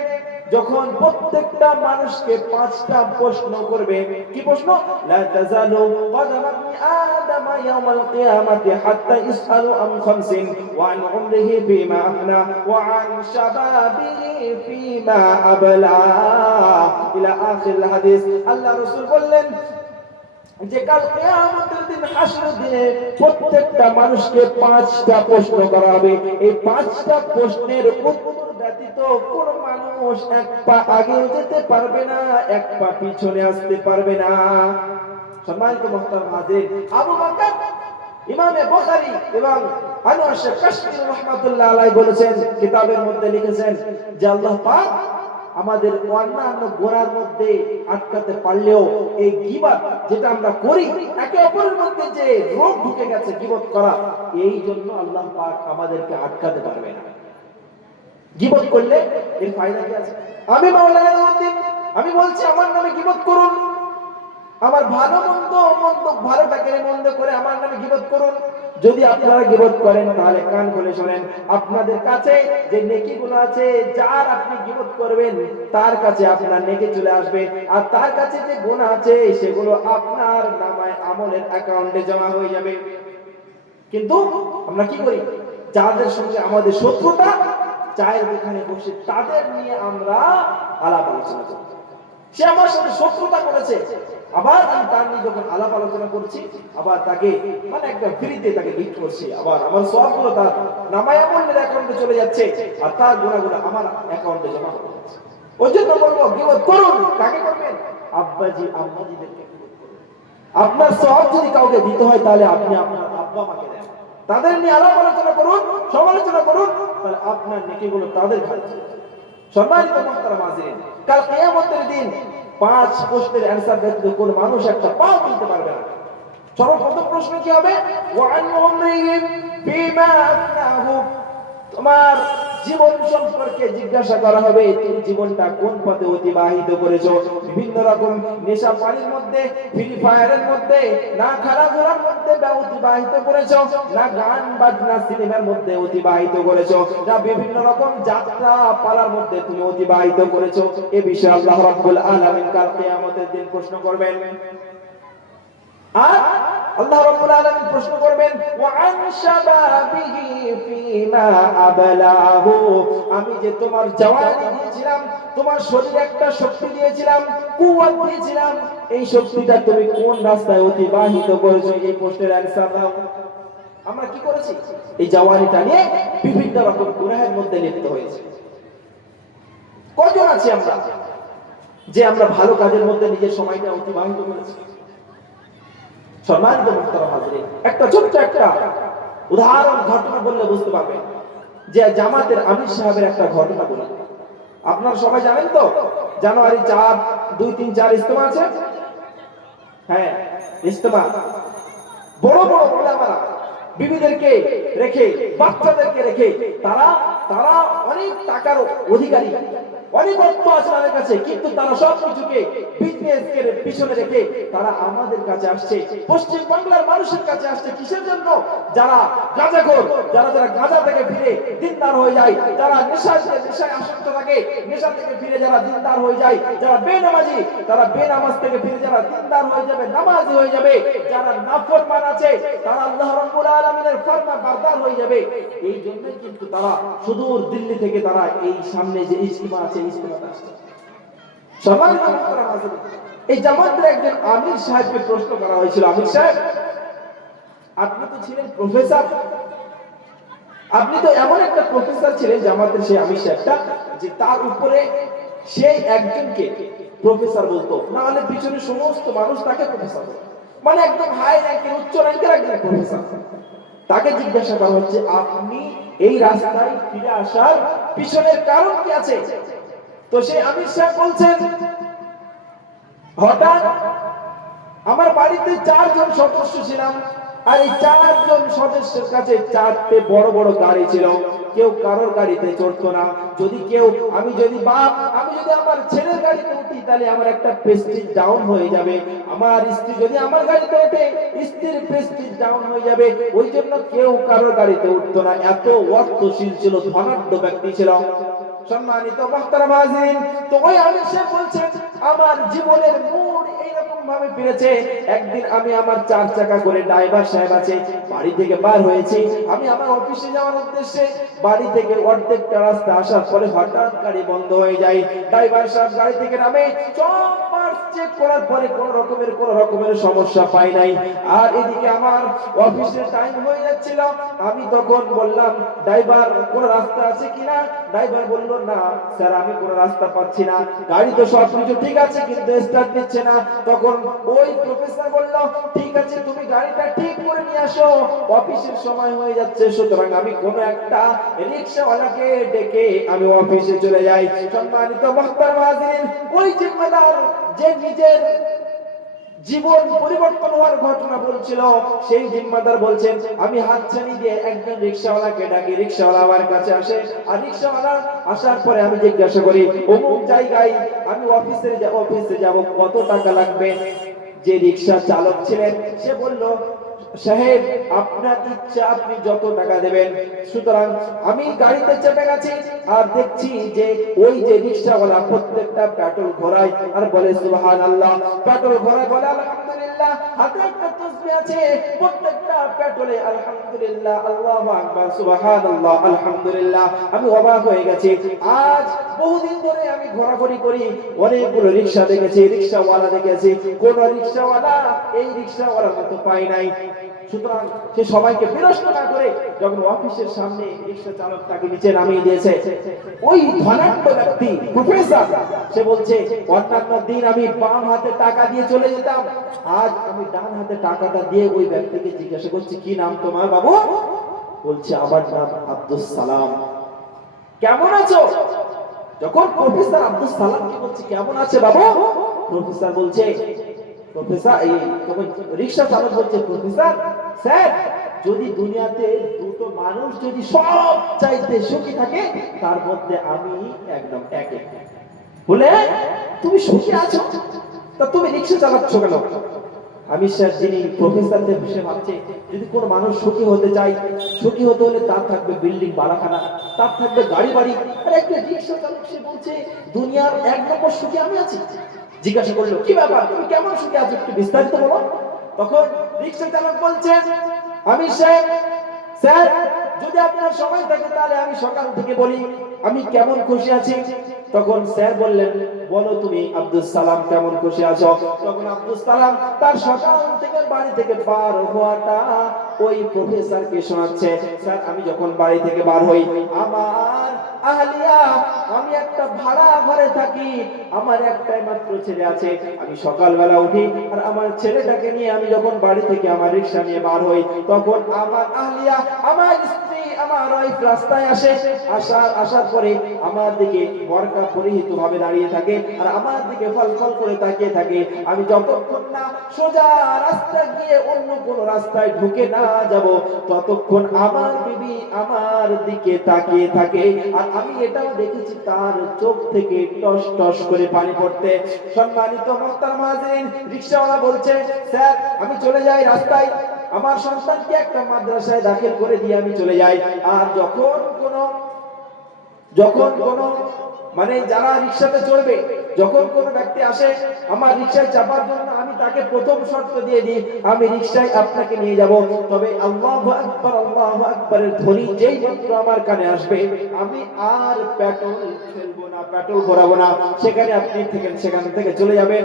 যখন প্রত্যেকটা মানুষকে 5টা প্রশ্ন করবে। কি প্রশ্ন? লা তাজালু কদমা আদামা ইয়াউমাল কিয়ামাতি হাত্তা ইসআলু আন খামসিন ওয়া আন উমরিহি ফিমা আফনা ওয়া আন শাবাবিহি ফিমা আবলা ইলা আখির হাদিস। আল্লাহ রাসূল বললেন যে কাল কিয়ামতের দিন হাসরের দিনে প্রত্যেকটা মানুষকে 5টা প্রশ্ন করা হবে। এই 5টা প্রশ্নের উত্তর ব্যতীত কোন মানুষ এক পা আগে যেতে পারবে না, এক পা পিছনে আসতে পারবে না। সম্মানিত মুহতারাম হাজির, আবু বকর ইমামে বুখারী এবং আনোয়ার শাহ কাশমীরি রাহমাতুল্লাহ আলাইহি বলেছেন, কিতাবের মধ্যে লিখেছেন যে আল্লাহ পাক আমাদের অন্যান্য গোনার মধ্যে আটকাতে পারলেও এই গীবত যেটা আমরা করি একে অপরের মধ্যে যে রোগ ঢুকে গেছে গীবত করা, এই জন্য আল্লাহ পাক আমাদেরকে আটকাতে পারবে না। গীবত করলে এর ফায়দা কি আছে? আমি মাওলানা নওয়াজউদ্দিন আমি বলছি আমার নামে গীবত করুন, আমার ভালো মন্দ ভালোটাকে মন্দ করে আমার নামে গীবত করুন। যদি আপনারা গীবত করেন তাহলে কান খুলে শোনেন, আপনাদের কাছে যে নেকিগুলো আছে, যার আপনি গীবত করবেন তার কাছে আপনার নেকি চলে আসবে, আর তার কাছে যে গুনাহ আছে সেগুলো আপনার নামায় আমলের অ্যাকাউন্টে জমা হয়ে যাবে। কিন্তু আমরা কি করি, যাদের সঙ্গে আমাদের শত্রুতা, চায়ের দোকানে বসে তাদের নিয়ে আমরা আলাপ আলোচনা করি। সে আমার সাথে শত্রুতা করেছে, আবার আমি তার নিয়ে যখন আলাপ আলোচনা করছি, আবার তাকে মানে একটা ফ্রিতে তাকে গিফট করছি, আবার আমার সবগুলো তার নামায় আমলের অ্যাকাউন্টে চলে যাচ্ছে, আর তার গুনাহগুলো আমার অ্যাকাউন্টে জমা হয়ে যাচ্ছে। ওই জন্য বলবো গীবত করুন। কাকে করবেন? আব্বাজি আম্মাজিদেরকে গীবত করুন। আপনার সওয়াব যদি কাউকে দিতে হয় তাহলে আপনি আপনার আব্বা মাকে দেন, তাদের নিয়ে আলাপ আলোচনা করুন, সমালোচনা করুন, তাহলে আপনার নেকিগুলো তাদের ঘাড়ে চলে যাবে। সম্মানিত মুহতারাম হাজিরিন, কাল কিয়ামতের দিন 5 প্রশ্নের অ্যানসার ব্যতীত কোন মানুষ একটা পাও তুলতে পারবে না। সর্বপ্রথম প্রশ্ন কি হবে? ওয়ান উমরিহিম বিমা আফনাহু, তোমার জীবন সম্পর্কে জিজ্ঞাসা করা হবে, তুমি জীবনটা কোন পথে অতিবাহিত করেছো? বিভিন্ন রকম নেশা পানির মধ্যে, ফ্রি ফায়ারের মধ্যে, না খেলাধুলার মধ্যে অতিবাহিত করেছো, না গান বাজনা সিনেমার মধ্যে অতিবাহিত করেছো, না বিভিন্ন রকম যাত্রা পালার মধ্যে তুমি অতিবাহিত করেছো? এ বিষয়ে আল্লাহ রাব্বুল আলামিন কাল কিয়ামতের দিন প্রশ্ন করবেন। আর আল্লাহ রাব্বুল আলামিন প্রশ্ন করবেন, ওয়া আন শাবাবিহি ফিমা আবলাহু, আমি যে তোমার জওয়ানি দিয়েছিলাম, তোমার শরীরে একটা শক্তি দিয়েছিলাম, কুওয়াত দিয়েছিলাম, এই শক্তিটা তুমি কোন রাস্তায় অতিবাহিত করেছো? এই প্রশ্নের অ্যানসার দাও। আমরা কি করেছি? এই জওয়ানিটা নিয়ে বিভিন্ন রকম গুনাহের মধ্যে লিপ্ত হয়েছে। কজন আছি আমরা যে আমরা ভালো কাজের মধ্যে নিজের সময়টা অতিবাহিত করেছি? সম্মানিত মুহতারাম হাজিরিন, একটা ছোট্ট একটা উদাহরণ ঘটনা বললে বুঝতে পারবেন, যে জামাতের আমির সাহেবের একটা ঘটনা বলি। আপনারা সবাই জানেন তো, জানুয়ারি 4, 2, 3, 4 ইজতেমা আছে। হ্যাঁ, ইজতেমা বড় বড় ওলামারা বিবিদেরকে রেখে, বাচ্চাদেরকে রেখে, তারা তারা অনেক টাকার অধিকারী, অনেক অর্থ আছে তাদের কাছে, কিন্তু তারা সবকিছুকে বিজনেসের পিছনে রেখে তারা আমাদের কাছে আসছে, পশ্চিম বাংলার মানুষের কাছে আসছে। কিসের জন্য? যারা গাঁজাখোর, যারা গাঁজা থেকে ফিরে দিনদার হয়ে যায়, যারা নেশায় আসক্ত থাকে, নেশা থেকে ফিরে যারা দিনদার হয়ে যায়, যারা বেনামাজি, তারা বেনামাজ থেকে ফিরে যারা দিনদার হয়ে যাবে, নামাজি হয়ে যাবে, যারা নাফরমান আছে তারা আল্লাহ রাব্বুল আলামিনের ফরমান বারদার হয়ে যাবে। এই জন্য কিন্তু তারা সুদূর দিল্লি থেকে তারা এই সামনে যে ইজতিমা আছে, ইজতিমাতে আসছে। সম্মানিত মুহতারাম হাজিরিন, এই জামাতের একজন আমির সাহেবকে প্রশ্ন করা হয়েছিল, আমির সাহেব, আপনি তো ছিলেন প্রফেসর, আপনি তো এমন একটা প্রফেসর ছিলেন জামাতের, সেই আমির সাহেবটা, যে তার উপরে সেই একজনকে প্রফেসর বলতো, না হলে পিছনে সমস্ত মানুষ তাকে প্রফেসর বলতো, মানে একদম হাই র্যাঙ্কের, উচ্চ র্যাঙ্কের একজন প্রফেসর। তাকে জিজ্ঞাসা করা হচ্ছে, আপনি এই রাস্তায় ফিরে আসার পিছনের কারণ কি আছে? তো সেই আমির সাহেব বলছেন, হঠাৎ আমার বাড়িতে 4 জন সদস্য ছিলাম, আর এই 4 জন সদস্যের কাছে 4টে বড় বড় গাড়ি ছিল, কেউ কারোর গাড়িতে চড়তো না। যদি আমি যদি আমার ছেলের গাড়িতে উঠি তাহলে আমার একটা প্রেস্টিজ ডাউন হয়ে যাবে, আমার স্ত্রী যদি আমার গাড়িতে ওঠে স্ত্রীর প্রেস্টিজ ডাউন হয়ে যাবে, ওই জন্য কেউ কারোর গাড়িতে উঠতো না। এত অর্থশীল ছিল, ধনাঢ্য ব্যক্তি ছিল। সম্মানিত মুহতারাম হাজিরিন, তো ওই আমির সাহেব বলছেন, আমার জীবনের মোড় এইরকম ভাবে ফিরেছে। একদিন আমি আমার 4 চাকা করে, ড্রাইভার সাহেব আছে, বাড়ি থেকে বার হয়েছি, আমি আমার অফিসে যাওয়ার উদ্দেশ্যে। বাড়ি থেকে অর্ধেকটা রাস্তা আসার পরে হঠাৎ গাড়ি বন্ধ হয়ে যায়। ড্রাইভার সাহেব গাড়ি থেকে নামে, সব পার্টস চেক করার পরে কোন রকমের সমস্যা পাই নাই। আর এদিকে আমার অফিসের টাইম হয়ে যাচ্ছিল। আমি তখন বললাম, ড্রাইভার কোন রাস্তা আছে কিনা? ড্রাইভার বলল, না স্যার, আমি কোন রাস্তা পাচ্ছি না, গাড়ি তো সবকিছু ঠিক আছে কিন্তু স্টার্ট নিচ্ছে না। তখন ওই প্রফেসর বলল, ঠিক আছে, তুমি গাড়িটা ঠিক করে নিয়ে আসো, অফিসের সময় হয়ে যাচ্ছে। সুতরাং আমি কোন একটা রিকশাওয়ালাকে ডেকে আমি অফিসে চলে যাই। সম্মানিত মুহতারাম হাজিরিন, ওই জিম্মেদার যে নিজের জীবন পরিবর্তন হওয়ার ঘটনা বলছিল, সেই জিম্মাদার বলছেন, আমি হাতছানি দিয়ে একজন রিকশাওয়ালাকে ডাকি, রিকশাওয়ালা আমার কাছে আসে, আর রিকশাওয়ালা আসার পরে আমি জিজ্ঞাসা করি, অমুক জায়গায় আমি অফিসে যাব, কত টাকা লাগবে? যে রিকশা চালক ছিলেন সে বলল, সাহেব আপনার ইচ্ছা, আপনি যত টাকা দেবেন। সুতরাং আমি গাড়িতে চেপে গেছি আর দেখছি যে ওই যে রিকশাওয়ালা প্রত্যেকটা পেট্রোল ভরায় আর বলে সুবহানাল্লাহ, পেট্রোল ভরায় বলে আলহামদুলিল্লাহ, হাতে একটা তাসবিহ আছে, প্রত্যেকটা পেট্রোলে আলহামদুলিল্লাহ, আল্লাহু আকবার, সুবহানাল্লাহ, আলহামদুলিল্লাহ। আমি অবাক হয়ে গেছি। আজ বহুদিন ধরে আমি ঘোরাঘুরি করি, অনেকগুলো রিকশা দেখেছি, রিকশাওয়ালা দেখেছি, কোন রিকশাওয়ালা এই রিকশাওয়ালার মতো পাই নাই। সুতরাং সে সবাইকে বিরক্ত না করে যখন অফিসের সামনে রিকশা চালক তাকে নিচে নামিয়ে দিয়েছে, ওই ধনাঢ্য ব্যক্তি প্রফেসর সে বলছে অন্যান্য দিন আমি বাম হাতে টাকা দিয়ে চলে যেতাম, আজ আমি ডান হাতে টাকাটা দিয়ে ওই ব্যক্তিকে জিজ্ঞাসা করছি কি নাম তোমার বাবু? বলছে আমার নাম আব্দুস সালাম। কেমন আছো? যখন প্রফেসর আব্দুস সালামকে বলছে কেমন আছে বাবু, প্রফেসর বলছে, প্রফেসর এই তখন রিকশা চালক বলছে প্রফেসর স্যার, যদি দুনিয়াতে দুটো মানুষ যদি সব চাইতে সুখী থাকে তার মধ্যে আমি একদম একে। বলে তুমি সুখী আছো, তা তুমি রিকশা চালাচ্ছ কেন? আমি স্যার যিনি প্রফেসরদের বিষয়ে ভাবছে যদি কোনো মানুষ সুখী হতে চায়, সুখী হতে হলে তার থাকবে বিল্ডিং বাড়াখানা, তার থাকবে গাড়ি বাড়ি, আর একটা রিকশা চালক সে বলছে দুনিয়ার এক নম্বর সুখী আমি আছি। জিজ্ঞাসা করলো কি ব্যাপার, তুমি কেমন সুখী আছো, একটু বিস্তারিত বলো। তখন রিকশা চালক বলছেন আমি স্যার যদি আপনার সময় থাকে তাহলে আমি সকাল থেকে বলি আমি কেমন খুশি আছি। তখন স্যার বললেন বলো তুমি আব্দুস সালাম কেমন খুশি আছো। তখন আব্দুস সালাম তার সকাল থেকে বাড়ি থেকে বার হওয়াটা ওই প্রফেসরকে শোনাচ্ছে। স্যার আমি যখন বাড়ি থেকে বার হই আমার আহলিয়া, আমি একটা ভাড়া ঘরে থাকি, আমার একটাই মাত্র ছেলে আছে, আমি সকালবেলা উঠি আর আমার ছেলেটাকে নিয়ে আমি যখন বাড়ি থেকে আমার রিকশা নিয়ে বার হই তখন আমার আহলিয়া, আমার স্ত্রী, আমার ওয়াইফ রাস্তায় আসে, আসার পরে আমার দিকে বরকা পরিহিত ভাবে দাঁড়িয়ে থাকে আর আমার দিকে ফলফল করে তাকিয়ে থাকে। আমি যতক্ষণ না সোজা রাস্তা গিয়ে অন্য কোন রাস্তায় ঢুকে না যাব ততক্ষণ আমার বিবি আমার দিকে তাকিয়ে থাকে আর আমি এটাও দেখেছি তার চোখ থেকে টস টস করে পানি পড়তে। সম্মানিত মুহতারাম হাজিরিন, রিকশাওয়ালা বলছে স্যার আমি চলে যাই রাস্তায়, আমার সন্তানকে একটা মাদ্রাসায় দাখিল করে দিয়ে আমি চলে যাই। আর যখন কোনো মানে যারা রিকশাতে চড়বে, যখন কোনো ব্যক্তি আসে আমার রিকশায় চাপার জন্য আমি তাকে প্রথম শর্ত দিয়ে দিই আমি রিকশায় আপনাকে নিয়ে যাব, তবে আল্লাহু আকবারের ধ্বনি যেই মাত্র আমার কানে আসবে আমি আর পেট্রোল ফেলবো না, পেট্রোল ভরাবো না, সেখানে আপনি থেকেন, সেখান থেকে চলে যাবেন,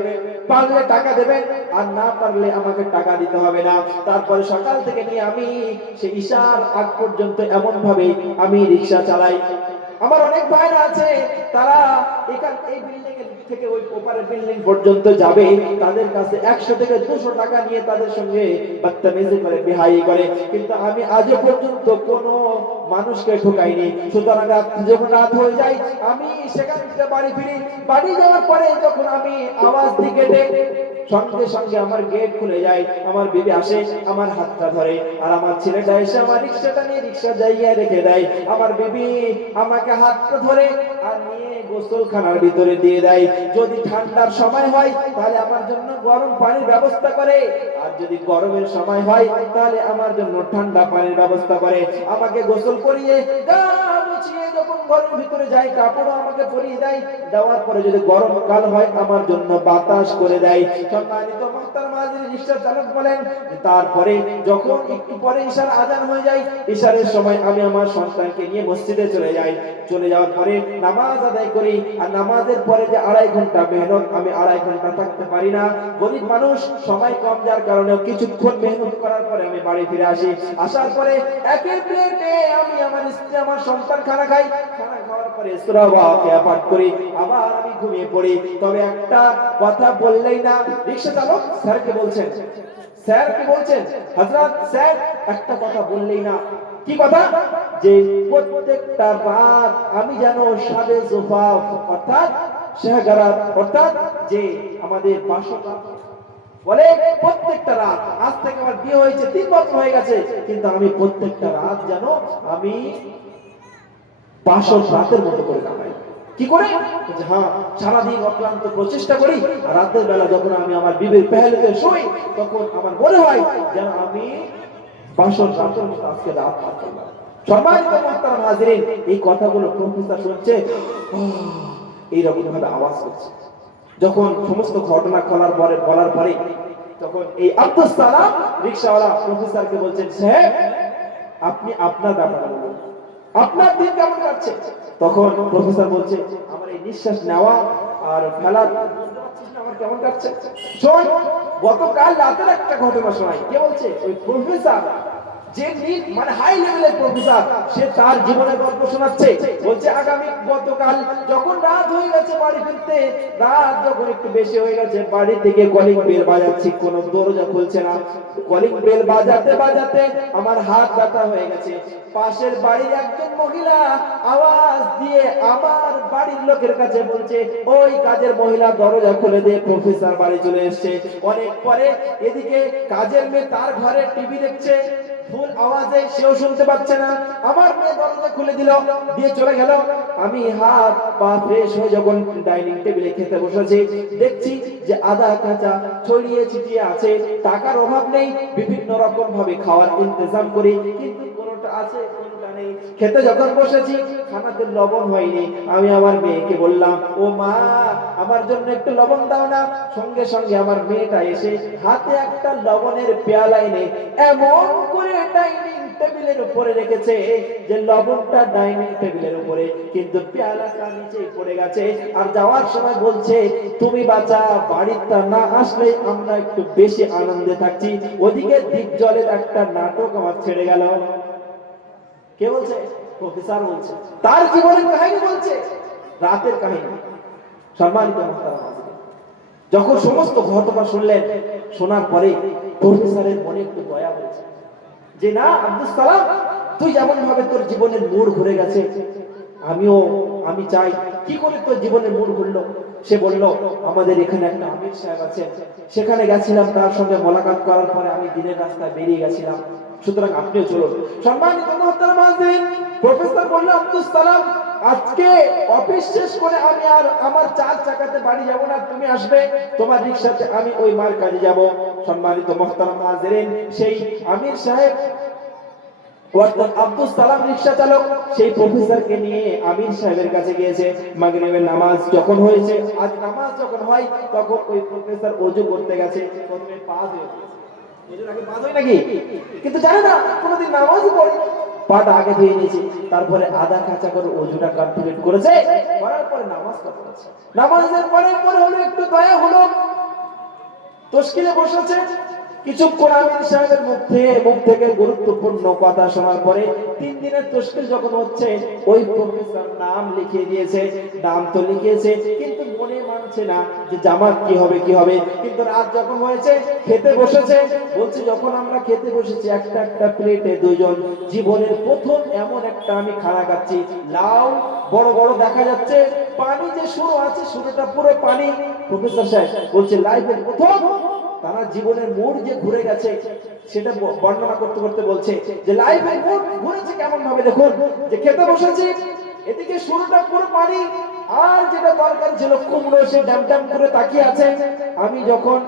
পারলে টাকা দেবেন আর না পারলে আমাকে টাকা দিতে হবে না। তারপরে সকাল থেকে নিয়ে আমি সেই ইশার আগ পর্যন্ত এমন ভাবে আমি রিকশা চালাই। আমার অনেক ভাইরা আছে তারা এই বিল্ডিং এর থেকে ওই ওপারের বিল্ডিং পর্যন্ত যাবে, তাদের কাছে 100 থেকে 200 টাকা নিয়ে তাদের সঙ্গে বদতমিজি করে, বেহাই করে, কিন্তু আমি আজ পর্যন্ত কোনো মানুষকে ঠকাইনি। সুতরাং যখন রাত হয়ে যায় আমি সেখান থেকে বাড়ি ফিরি, বাড়ি যাওয়ার পরে যখন আমি আওয়াজ দিই গেটে, সঙ্গে সঙ্গে আমার গেট খুলে যায়, আমার বিবি আসে আমার হাতটা ধরে আর আমার ছেলেটা এসে আমার রিকশাটা নিয়ে রিকশা জায়গায় রেখে দেয়। আমার বিবি আমাকে হাতটা ধরে আর নিয়ে গোসলখানার ভিতরে দিয়ে দেয়। যদি ঠান্ডার সময় হয় তাহলে আমার জন্য গরম পানির ব্যবস্থা করে, আর যদি গরমের সময় হয় তাহলে আমার জন্য ঠান্ডা পানির ব্যবস্থা করে। আমাকে গোসল করিয়ে গা মুছিয়ে যখন ঘরের ভিতরে যাই কাপড় আমাকে পরিয়ে দেয়, দেওয়ার পরে যদি গরমকাল হয় আমার জন্য বাতাস করে দেয়। সম্মানিত মুহতারাম হাজিরিন, রিকশা চালক বলেন তারপরে যখন একটু পরে ইশার আজান হয়ে যায়, ইশারের সময় আমি আমার সন্তানকে নিয়ে মসজিদে চলে যাই। চলে যাওয়ার পরে নামাজ আদায় করি আর নামাজের পরে যে 2.5 ঘন্টা মেহনত, আমি 2.5 ঘন্টা থাকতে পারি না, গরিব মানুষ, সময় কম যার কারণে কিছুক্ষণ মেহনত করার পরে আমি বাড়ি ফিরে আসি। আসার পরে একই প্লেটে আমি আমার স্ত্রী আমার সন্তান খানা খাই, খানা খাওয়ার পরে সূরা ওয়াকিয়া পাঠ করি, আবার আমি ঘুমিয়ে পড়ি। তবে একটা কথা বললেই না, রিকশা চালক স্যারকে বলছেন, হযরত স্যার একটা কথা বললেই না। কি কথা? যে প্রত্যেকটা রাত আমি যেন শাবে জুফাফ অর্থাৎ শাহগারাত অর্থাৎ যে আমাদের বাসরাত বলে প্রত্যেকটা রাত, আজ থেকে আমার বিয়ে হয়েছে 3 বছর হয়ে গেছে, কিন্তু আমি প্রত্যেকটা রাত যেন আমি বাসর রাতের মতো করে কাটাই। কি করে? বলছে হ্যাঁ, সারাদিন অক্লান্ত প্রচেষ্টা করি, আর রাতের বেলা যখন আমি আমার বিবির পেহলেতে শুই তখন আমার মনে হয় যেন আমি বাসর রাতের মতো আজকে রাত পার করলাম। সম্মানিত মুহতারাম হাজিরিন, এই কথাগুলো প্রফেসর শুনছে, এইরকম ভাবে আওয়াজ করছে। যখন সমস্ত ঘটনা বলার পরে তখন এই আব্দুস সালাম রিকশাওয়ালা প্রফেসরকে বলছেন, সাহেব আপনি আপনার ব্যাপারে বলুন, আপনার দিন কেমন কাটছে? তখন প্রফেসর বলছে, আমার এই নিঃশ্বাস নেওয়া আর ফেলার আমার কেমন কাটছে। শোন, গতকাল রাতের একটা ঘটনা শোনাই। কে বলছে? ওই প্রফেসর, যে মানে হাই লেভেলের প্রফেসর, সে তার জীবনের গল্প শোনাচ্ছে। বলছে আগামী গতকাল যখন রাত হয়ে গেছে বাড়ি ফিরতে, রাত যখন একটু বেশি হয়ে গেছে, বাড়ি থেকে কলিং বেল বাজাচ্ছি, কোনো দরজা খুলছে না। কলিং বেল বাজাতে বাজাতে আমার হাত ব্যথা হয়ে গেছে। পাশের বাড়ির একজন মহিলা আওয়াজ দিয়ে আমার বাড়ির লোকের কাছে বলছে, ওই কাজের মহিলা দরজা খুলে দিয়ে প্রফেসর বাড়ি চলে এসেছে। অনেক পরে এদিকে কাজের মেয়ে তার ঘরে টিভি দেখছে, ফুল আওয়াজে, সেও শুনতে পাচ্ছে না। আমার মেয়ে দরজা খুলে দিল, দিয়ে চলে গেল। আমি হাত পা ফ্রেশ হয়ে যখন ডাইনিং টেবিলে খেতে বসেছি, দেখছি যে আদা কাঁচা ছড়িয়ে ছিটিয়ে আছে। টাকার অভাব নেই, বিভিন্ন রকম ভাবে খাওয়ার ইন্তজাম করি, কিন্তু কোনটা আছে কোনটা নেই। খেতে যখন বসেছি, খানাতে লবণ হয়নি। আমি আমার মেয়েকে বললাম, ও মা, আমার জন্য একটু লবণ দাও না। সঙ্গে সঙ্গে আমার মেয়েটা এসে হাতে একটা লবণের পেয়ালা এনে এমন করে ডাইনিং টেবিলের উপরে রেখেছে যে লবণটা ডাইনিং টেবিলের উপরে, কিন্তু পেয়ালাটা নিচে পড়ে গেছে। আর যাওয়ার সময় বলছে, তুমি বাচ্চা বাড়িতে না আসলে আমরা একটু বেশি আনন্দে থাকছি। ওদিকে দ্বীপ জলের একটা নাটক আমার ছেড়ে গেল। কে বলছে? প্রফেসর বলছে, তার জীবনের কাহিনী বলছে, রাতের কাহিনী। সম্মানিত মুহতারাম হাজিরিন, যখন সমস্ত ঘটনা শুনলেন, শোনার পরে প্রফেসরের মনে একটু দয়া হয়েছে যে না আব্দুস সালাম, তুই যেমন ভাবে তোর জীবনের মোড় ঘুরে গেছে, আমি চাই। কি করে তোর জীবনের মোড় ঘুরলো? সে বলল, আমাদের এখানে একটা আমির সাহেব আছেন, সেখানে গেছিলাম, তার সঙ্গে মোলাকাত করার পরে আমি দিনের রাস্তায় বেরিয়ে গেছিলাম, সুতরাং আপনিও চলুন। সম্মানিত মুহতারাম হাজিরিন, প্রফেসর বলল, আব্দুস সালাম, আজকে অফিস শেষ করে আমি আর আমার 4 চাকাতে বাড়ি যাব না, তুমি আসবে তোমার রিকশাতে, আমি ওই মার কাজে যাব। সম্মানিত মুহতারাম হাজিরিন, সেই আমির সাহেব অর্থাৎ আব্দুস সালাম রিকশা চালক, সেই প্রফেসরকে নিয়ে আমির সাহেবের কাছে গিয়েছে। মাগরিবের নামাজ যখন হয়েছে, আজ নামাজ যখন হয়, তখন ওই প্রফেসর ওযু করতে গেছে। প্রথমে পা ধুয়ে, ওযুর আগে পা ধুই নাকি? কিন্তু জানে না, কোনোদিন নামাজই পড়ে, পাটা আগে ধুয়ে নিয়েছে। তারপরে আধা কাঁচা করে ওযুটা কমপ্লিট করেছে, করার পরে নামাজ পড়েছে। নামাজের পরে পরে হলো একটু দয়া হলো, তশকিলে বসেছে। কিছুক্ষণ আমির সাহেবের মুখ থেকে গুরুত্বপূর্ণ কথা শোনার পরে 3 দিনের তশকিল যখন হচ্ছে, ওই প্রফেসর নাম লিখিয়ে দিয়েছে। নাম তো লিখিয়েছে, কিন্তু মনে মানছে না যে জামাত কি হবে। কিন্তু রাত যখন হয়েছে, খেতে বসেছে। বলছে, যখন আমরা খেতে বসেছি, একটা একটা প্লেটে দুইজন, জীবনের প্রথম এমন একটা আমি খানা খাচ্ছি। লাউ বড় বড় দেখা যাচ্ছে, পানি যে শুরু আছে, শুরুটা পুরো পানি। প্রফেসর সাহেব বলছে, লাইফের প্রথম তারা জীবনের মোড় যে ঘুরে গেছে, সেটা বর্ণনা করতে করতে বলছে যে লাইফের মোড় ঘুরেছে কেমন ভাবে। দেখুন, যে খেতে বসেছি, এদিকে শুরুটা পুরো পানি, আর যেটা দরকার ছিল কুমড়ো, সে ড্যাম ড্যাম করে তাকিয়ে আছে। আমি যখন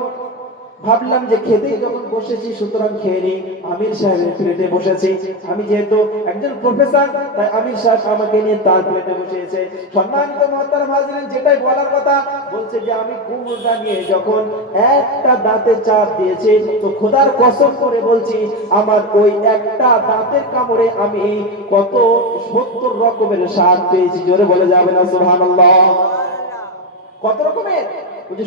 ভাবলাম যে খেতেই যখন বসেছি, সুতরাং খেয়ে নিই। আমির সাহেবের প্লেটে বসেছি। আমি যেহেতু একজন প্রফেসর, তাই আমির সাহেব আমাকে নিয়ে তার প্লেটে বসিয়েছে। সম্মানিত মুহতারাম হাজিরিন, যেটাই বলার কথা, বলছে যে আমি কুমড়োটা নিয়ে যখন একটা দাঁতে চাপ দিয়েছি, তো খোদার কসম করে বলছি, আমার ওই একটা দাঁতের কামড়ে আমি কত 70 রকমের স্বাদ পেয়েছি। জোরে বলে যাবে না সুবহানাল্লাহ? কত রকমের?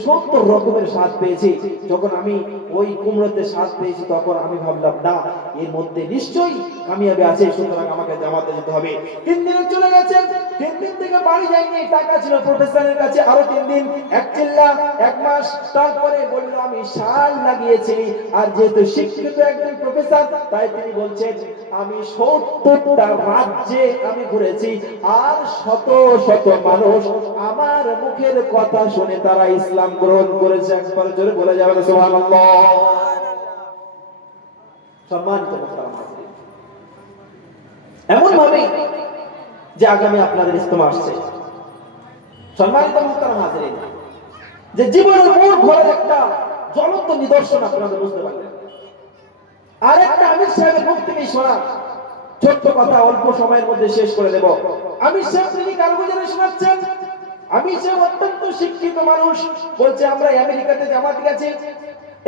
70 রকমের স্বাদ পেয়েছি। যখন আমি ওই কুমড়োতে স্বাদ পেয়েছি, তখন আমি ভাবলাম, না, এর মধ্যে নিশ্চয়ই কামিয়াবি আছে, সুতরাং আমাকে জামাতে যেতে হবে। 3 দিন চলে গেছে, 3 দিন থেকে বাড়ি যাইনি। টাকা ছিল প্রফেসরের কাছে আরো 3 দিন, 1 চিল্লা 1 মাস। তারপরে বলল, আমি সাল লাগিয়েছি। আর যেহেতু শিক্ষিত একজন প্রফেসর, তাই তিনি বলছেন, আমি 70টা রাজ্যে আমি ঘুরেছি, আর শত শত মানুষ আমার মুখের কথা শুনে তারা ইসলাম গ্রহণ করেছে। একবার জোরে বলে যাবেন সুবহানাল্লাহ? সম্মানিত মুহতারাম হাজিরিন, এমন ভাবে যে আগামী আপনাদের ইজতেমা আসছে, সম্মানিত মুহতারাম হাজিরিন, যে জীবনের মূল ঘরের একটা জ্বলন্ত নিদর্শন আপনারা বুঝতে পারলেন। আর একটা আমির সাহেবের মুখ থেকেই শোনা ছোট্ট কথা অল্প সময়ের মধ্যে শেষ করে দেব। আমির সাহেব তিনি কারগুজারে শোনাচ্ছেন। আমির সাহেব অত্যন্ত শিক্ষিত মানুষ, বলছে আমরা আমেরিকাতে জামাত গেছি।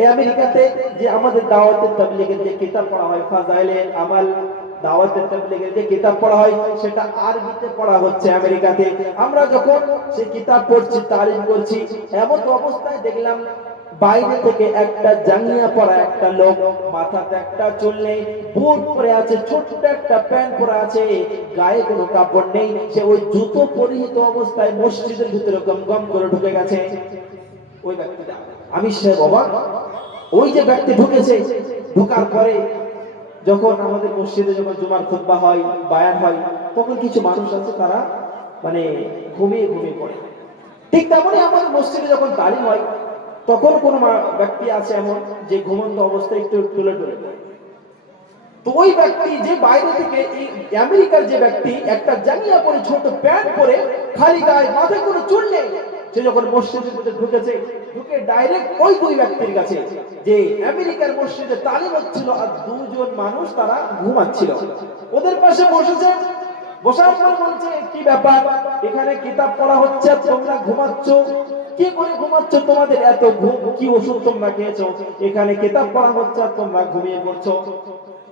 এই আমেরিকাতে যে আমাদের দাওয়াতের তাবলীগের যে কিতাব পড়া হয়, ফাজাইলে আমাল দাওয়াতের তাবলীগের যে কিতাব পড়া হয়, সেটা আরবিতে পড়া হচ্ছে আমেরিকাতে। আমরা যখন সেই কিতাব পড়ছি, তালিম করছি, এমন অবস্থায় দেখলাম বাইরে থেকে একটা জাঙ্গিয়া পরা একটা লোক, মাথাতে একটা চুল নেই, বুট পরে আছে, ছোট্ট একটা প্যান্ট পরে আছে, গায়ে কোনো কাপড় নেই, সে ওই জুতো পরিহিত অবস্থায় মসজিদের ভিতরে গম গম করে ঢুকে গেছে। ওই ব্যক্তিটা আমি সে বাবা, ওই যে ব্যক্তি ঢুকেছে, ঢোকার পরে যখন আমাদের মসজিদে যখন জুমার খুতবা হয়, বায়ান হয়, তখন কিছু মানুষ আছে তারা মানে ঘুমিয়ে ঘুমিয়ে পড়ে। ঠিক তেমনই আমাদের মসজিদে যখন তালিম হয়, তখন কোন ব্যক্তি আছে এমন যে ঘুমন্ত অবস্থায় একটু তুলে তুলে। তো ওই ব্যক্তি যে বাইরে থেকে এই আমেরিকার যে ব্যক্তি একটা জাঙ্গিয়া পরে, ছোট প্যান্ট পরে, খালি গায়ে, মাথায় কোনো চুল নেই, সে যখন মসজিদের ভিতরে ঢুকেছে, ঢুকে ডাইরেক্ট ওই দুই ব্যক্তির কাছে যে আমেরিকার মসজিদে তালিম হচ্ছিল, আর দুজন মানুষ তারা ঘুমাচ্ছিল, ওদের পাশে বসেছে। বসার পর বলছে, কি ব্যাপার, এখানে কিতাব পড়া হচ্ছে আর তোমরা ঘুমাচ্ছ, কি করে ঘুমাচ্ছ, তোমাদের এত ঘুম, কি ওষুধ তোমরা খেয়েছো, এখানে কিতাব পড়া হচ্ছে আর তোমরা ঘুমিয়ে পড়ছো।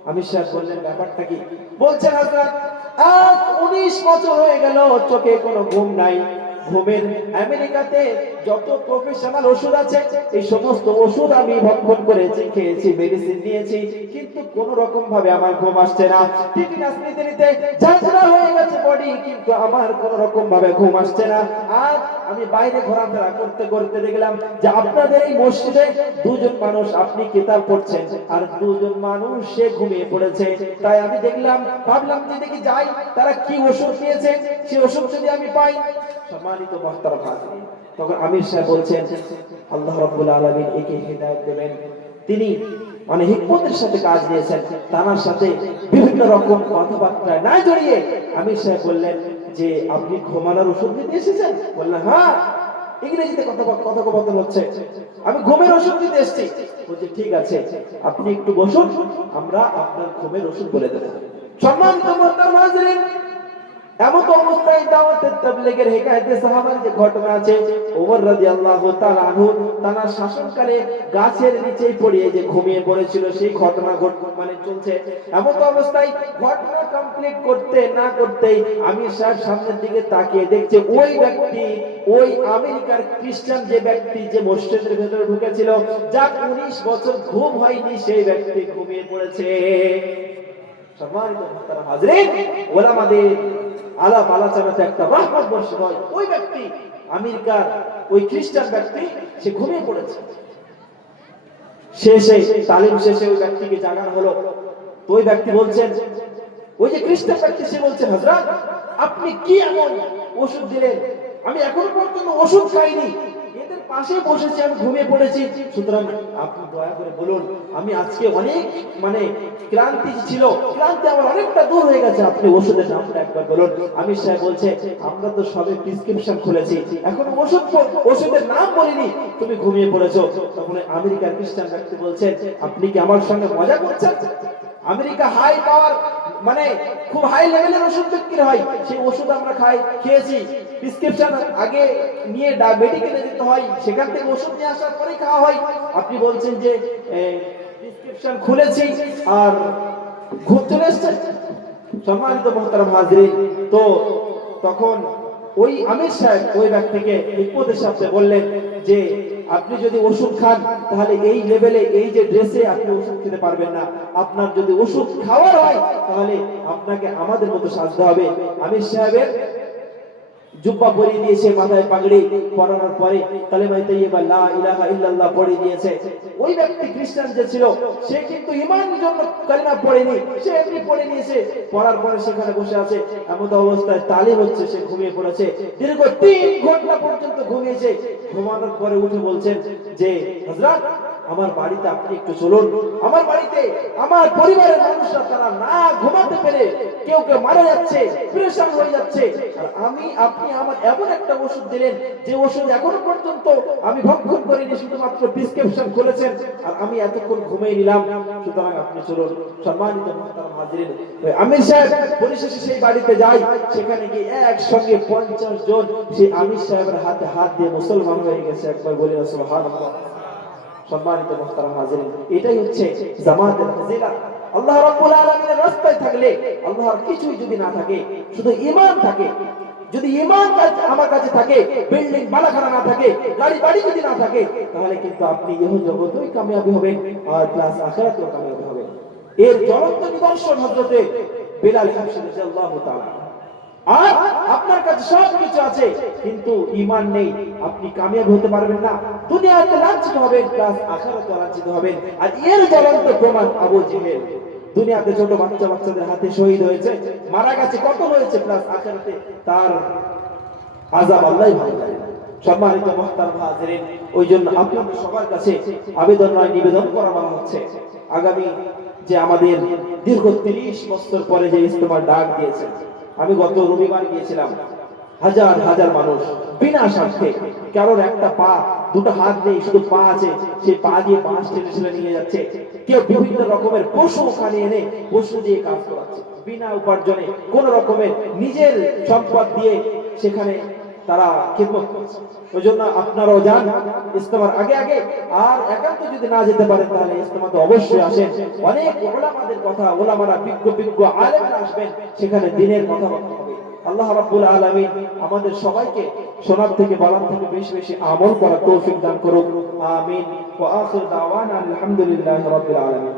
আমির সাহেব বললেন, ব্যাপারটা কি? বলছেন, হযরত আজ 19 বছর হয়ে গেল চোখে কোনো ঘুম নাই। ঘুমের আমেরিকাতে যত প্রফেশনাল ওষুধ আছে, এই সমস্ত ওষুধ আমি ভক্ষণ করেছি, খেয়েছি, মেডিসিন নিয়েছি, কিন্তু কোন রকম ভাবে আমার ঘুম আসছে না। টিটিনাস নিতে নিতে ঝাঁঝরা হয়ে গেছে বডি, কিন্তু আমার কোন রকম ভাবে ঘুম আসছে না। আজ আমি বাইরে ঘোরাফেরা করতে করতে দেখলাম যে আপনাদের এই মসজিদে দুজন মানুষ, আপনি কিতাব পড়ছেন আর দুজন মানুষ সে ঘুমিয়ে পড়েছে। তাই আমি দেখলাম, ভাবলাম যে দেখি যাই, তারা কি ওষুধ দিয়েছে, সেই ওষুধ যদি আমি পাই। সম্মানিত মুহতারাম হাজিরিন, তখন আমির সাহেব বলছেন, আল্লাহ রাব্বুল আলামিন একে হিদায়াত দেবেন। তিনি মানে হিকমতের সাথে কাজ নিয়েছেন, তার সাথে বিভিন্ন রকম কথাবার্তা না জড়িয়ে আমির সাহেব বললেন যে, আপনি ঘুমানোর ওষুধ নিতে এসেছেন? বললেন, হ্যাঁ, ইংরেজিতে কথোপকথন হচ্ছে, আমি ঘুমের ওষুধ নিতে এসেছি। বলছি, ঠিক আছে, আপনি একটু বসুন, আমরা আপনার ঘুমের ওষুধ বলে দেব। সম্মানিত মুহতারাম হাজিরিন, এমন অবস্থায় দাওয়াতের তাবলীগের হিকায়াতে সাহাবার যে ঘটনা আছে, ওমর রাদিয়াল্লাহু তাআলা আনহু তার শাসনকালে গাছের নিচেই পড়ে যে ঘুমিয়ে পড়েছিল, সেই ঘটনা মানে চলছে। এমন অবস্থায় ঘটনা কমপ্লিট করতে না করতেই আমির সাহেব সামনের দিকে তাকিয়ে দেখছে ওই ব্যক্তি, ওই আমেরিকার খ্রিস্টান যে ব্যক্তি যে মসজিদের ভেতরে ঢুকেছিল, যার 19 বছর ঘুম হয়নি, সেই ব্যক্তি ঘুমিয়ে পড়েছে। সম্মানিত মুহতারাম হাজিরিন, ওলামাদের আলাপ আলোচনাতে একটা রহমত বর্ষণ হয়। ওই ব্যক্তি আমেরিকার ওই খ্রিস্টান ব্যক্তি, সে ঘুমিয়ে পড়েছে। শেষে তালিম শেষে ওই ব্যক্তিকে জাগানো হলো। তো ওই ব্যক্তি বলছেন, ওই যে খ্রিস্টান ব্যক্তি, সে বলছেন, হযরত আপনি কি এমন ওষুধ দিলেন, আমি এখনো পর্যন্ত ওষুধ খাইনি, এদের পাশে বসেছি, আমি ঘুমিয়ে পড়েছি, সুতরাং আপনি দয়া করে বলুন, আমি আজকে অনেক মানে ক্লান্তি ছিল, ক্লান্তি আমার অনেকটা দূর হয়ে গেছে, আপনি ওষুধের নামটা একবার বলুন। আমির সাহেব বলছে, আমরা তো সবে প্রেসক্রিপশন খুলেছি, এখন ওষুধের নাম বলিনি, তুমি ঘুমিয়ে পড়েছো। তখন আমেরিকার খ্রিস্টান ব্যক্তি বলছে, আপনি কি আমার সঙ্গে মজা করছেন? আমেরিকা হাই পাওয়ার মানে খুব হাই লেভেলের ওষুধ বিক্রি হয়, সেই ওষুধ আমরা খেয়েছি, প্রেসক্রিপশন আগে নিয়ে মেডিকেলে যেতে হয়, সেখান থেকে ওষুধ নিয়ে আসার পরে খাওয়া হয়। আপনি বলছেন যে প্রেসক্রিপশন খুলেছি আর ঘুম চলে এসছে। সম্মানিত মুহতারাম হাজিরিন, তো তখন ওই আমির সাহেব ওই ব্যক্তিকে হিকমতের সাথে বললেন যে, আপনি যদি ওষুধ খান তাহলে এই লেভেলে, এই যে ড্রেসে আপনি ওষুধ খেতে পারবেন না, আপনার যদি ওষুধ খাওয়ার হয় তাহলে আপনাকে আমাদের মতো সাজতে হবে। আমির সাহেবের জুব্বা পরিয়ে দিয়েছে, মাথায় পাগড়ি পরানোর পরে কালেমা তাইয়্যিবা লা ইলাহা ইল্লাল্লাহ পড়ে দিয়েছে। ওই ব্যক্তি খ্রিস্টান যে ছিল, সে কিন্তু ঈমানের জন্য কালেমা পড়েনি, সে এমনি পড়ে নিয়েছে, পড়ার পরে সেখানে বসে আছে। এমন অবস্থায় তালিম হচ্ছে, সে ঘুমিয়ে পড়েছে, দীর্ঘ 3 ঘন্টা পর্যন্ত ঘুমিয়েছে। ঘুমানোর পরে উঠে বলছেন যে, হযরত আমার বাড়িতে আপনি একটু চলুন। আমার বাড়িতে আমার পরিবারের মানুষরা তারা না ঘুমাতে পেরে কেউ কেউ মারা যাচ্ছে, প্রেশান হয়ে যাচ্ছে, আর আপনি আমার এমন একটা ওষুধ দিলেন যে ওষুধ এখনো পর্যন্ত আমি ভক্ষণ করিনি, শুধুমাত্র প্রেসক্রিপশন খুলেছেন, আর আমি এতক্ষণ ঘুমিয়ে নিলাম। সুতরাং আপনি চলুন। সম্মানিত মুহতারাম হাজিরিন, আমির সাহেব পরিশেষে সেই বাড়িতে যাই, সেখানে গিয়ে একসঙ্গে 50 জন সেই আমির সাহেবের হাতে হাত দিয়ে মুসলমান হয়ে গেছে। একবার বলি না সুবহানাল্লাহ। সম্মানিত মুহতারাম হাজিরিন, এটাই হচ্ছে জামাতের ফজিলত। আল্লাহ রাব্বুল আলামিনের রাস্তায় থাকলে, আল্লাহর কিছুই যদি না থাকে, শুধু ঈমান থাকে, যদি ঈমান আমার কাছে থাকে, বিল্ডিং বালাখানা না থাকে, গাড়ি বাড়ি যদি না থাকে, তাহলে কিন্তু আপনি ইহ জগতেই কামিয়াবি হবেন আর প্লাস আখিরাতেও কামিয়াবি হবেন। এর জ্বলন্ত নিদর্শন হযরতে বেলাল হাবশী রাদিয়াল্লাহু তাআলা। আর আপনার কাছে সব কিছু আছে কিন্তু ঈমান নেই, আপনি কামিয়াব হতে পারবেন না। দুনিয়াতে লাঞ্ছিত হবেন প্লাস আখিরাতে লাঞ্ছিত হবেন। আর এর জ্বলন্ত প্রমাণ আবু জেহেল। দুনিয়াতে ছোট বাচ্চাদের হাতে শহীদ হয়েছে, মারা গেছে, কত হয়েছে, প্লাস আখিরাতে তার আযাব আল্লাহই ভালো জানেন। সম্মানিত মুহতারাম হাজিরিন, ওই জন্য আপনাদের সবার কাছে আবেদন নয় নিবেদন করা হচ্ছে, আগামী যে আমাদের দীর্ঘ 30 বছর পরে যে ইজতেমার ডাক দিয়েছে, আমি গত রবিবার গিয়েছিলাম, হাজার হাজার মানুষ বিনা স্বার্থে, কারোর একটা পা দুটো হাত নেই, শুধু পা আছে, সেই পা দিয়ে বাঁশ টেনে নিয়ে যাচ্ছে। কেউ বিভিন্ন রকমের পশু ওখানে এনে পশু দিয়ে কাজ করাচ্ছে বিনা উপার্জনে, কোন রকমের নিজের সম্পদ দিয়ে সেখানে তারা খিদমত করছে। ওই জন্য আপনারাও যান ইজতেমার আগে আগে, আর একান্ত যদি না যেতে পারেন তাহলে ইজতেমাতে অবশ্যই আসেন। অনেক উলামাদের কথা, উলামারা বিজ্ঞ আলেমরা আসবেন, সেখানে দ্বীনের কথা বলতে হবে। আল্লাহ রাব্বুল আলামিন আমাদের সবাইকে শোনার থেকে বলার থেকে বেশি বেশি আমল করার তৌফিক দান করুন। আমিন। ওয়া আখির দাওয়ানা আলহামদুলিল্লাহি রাব্বিল আলামিন।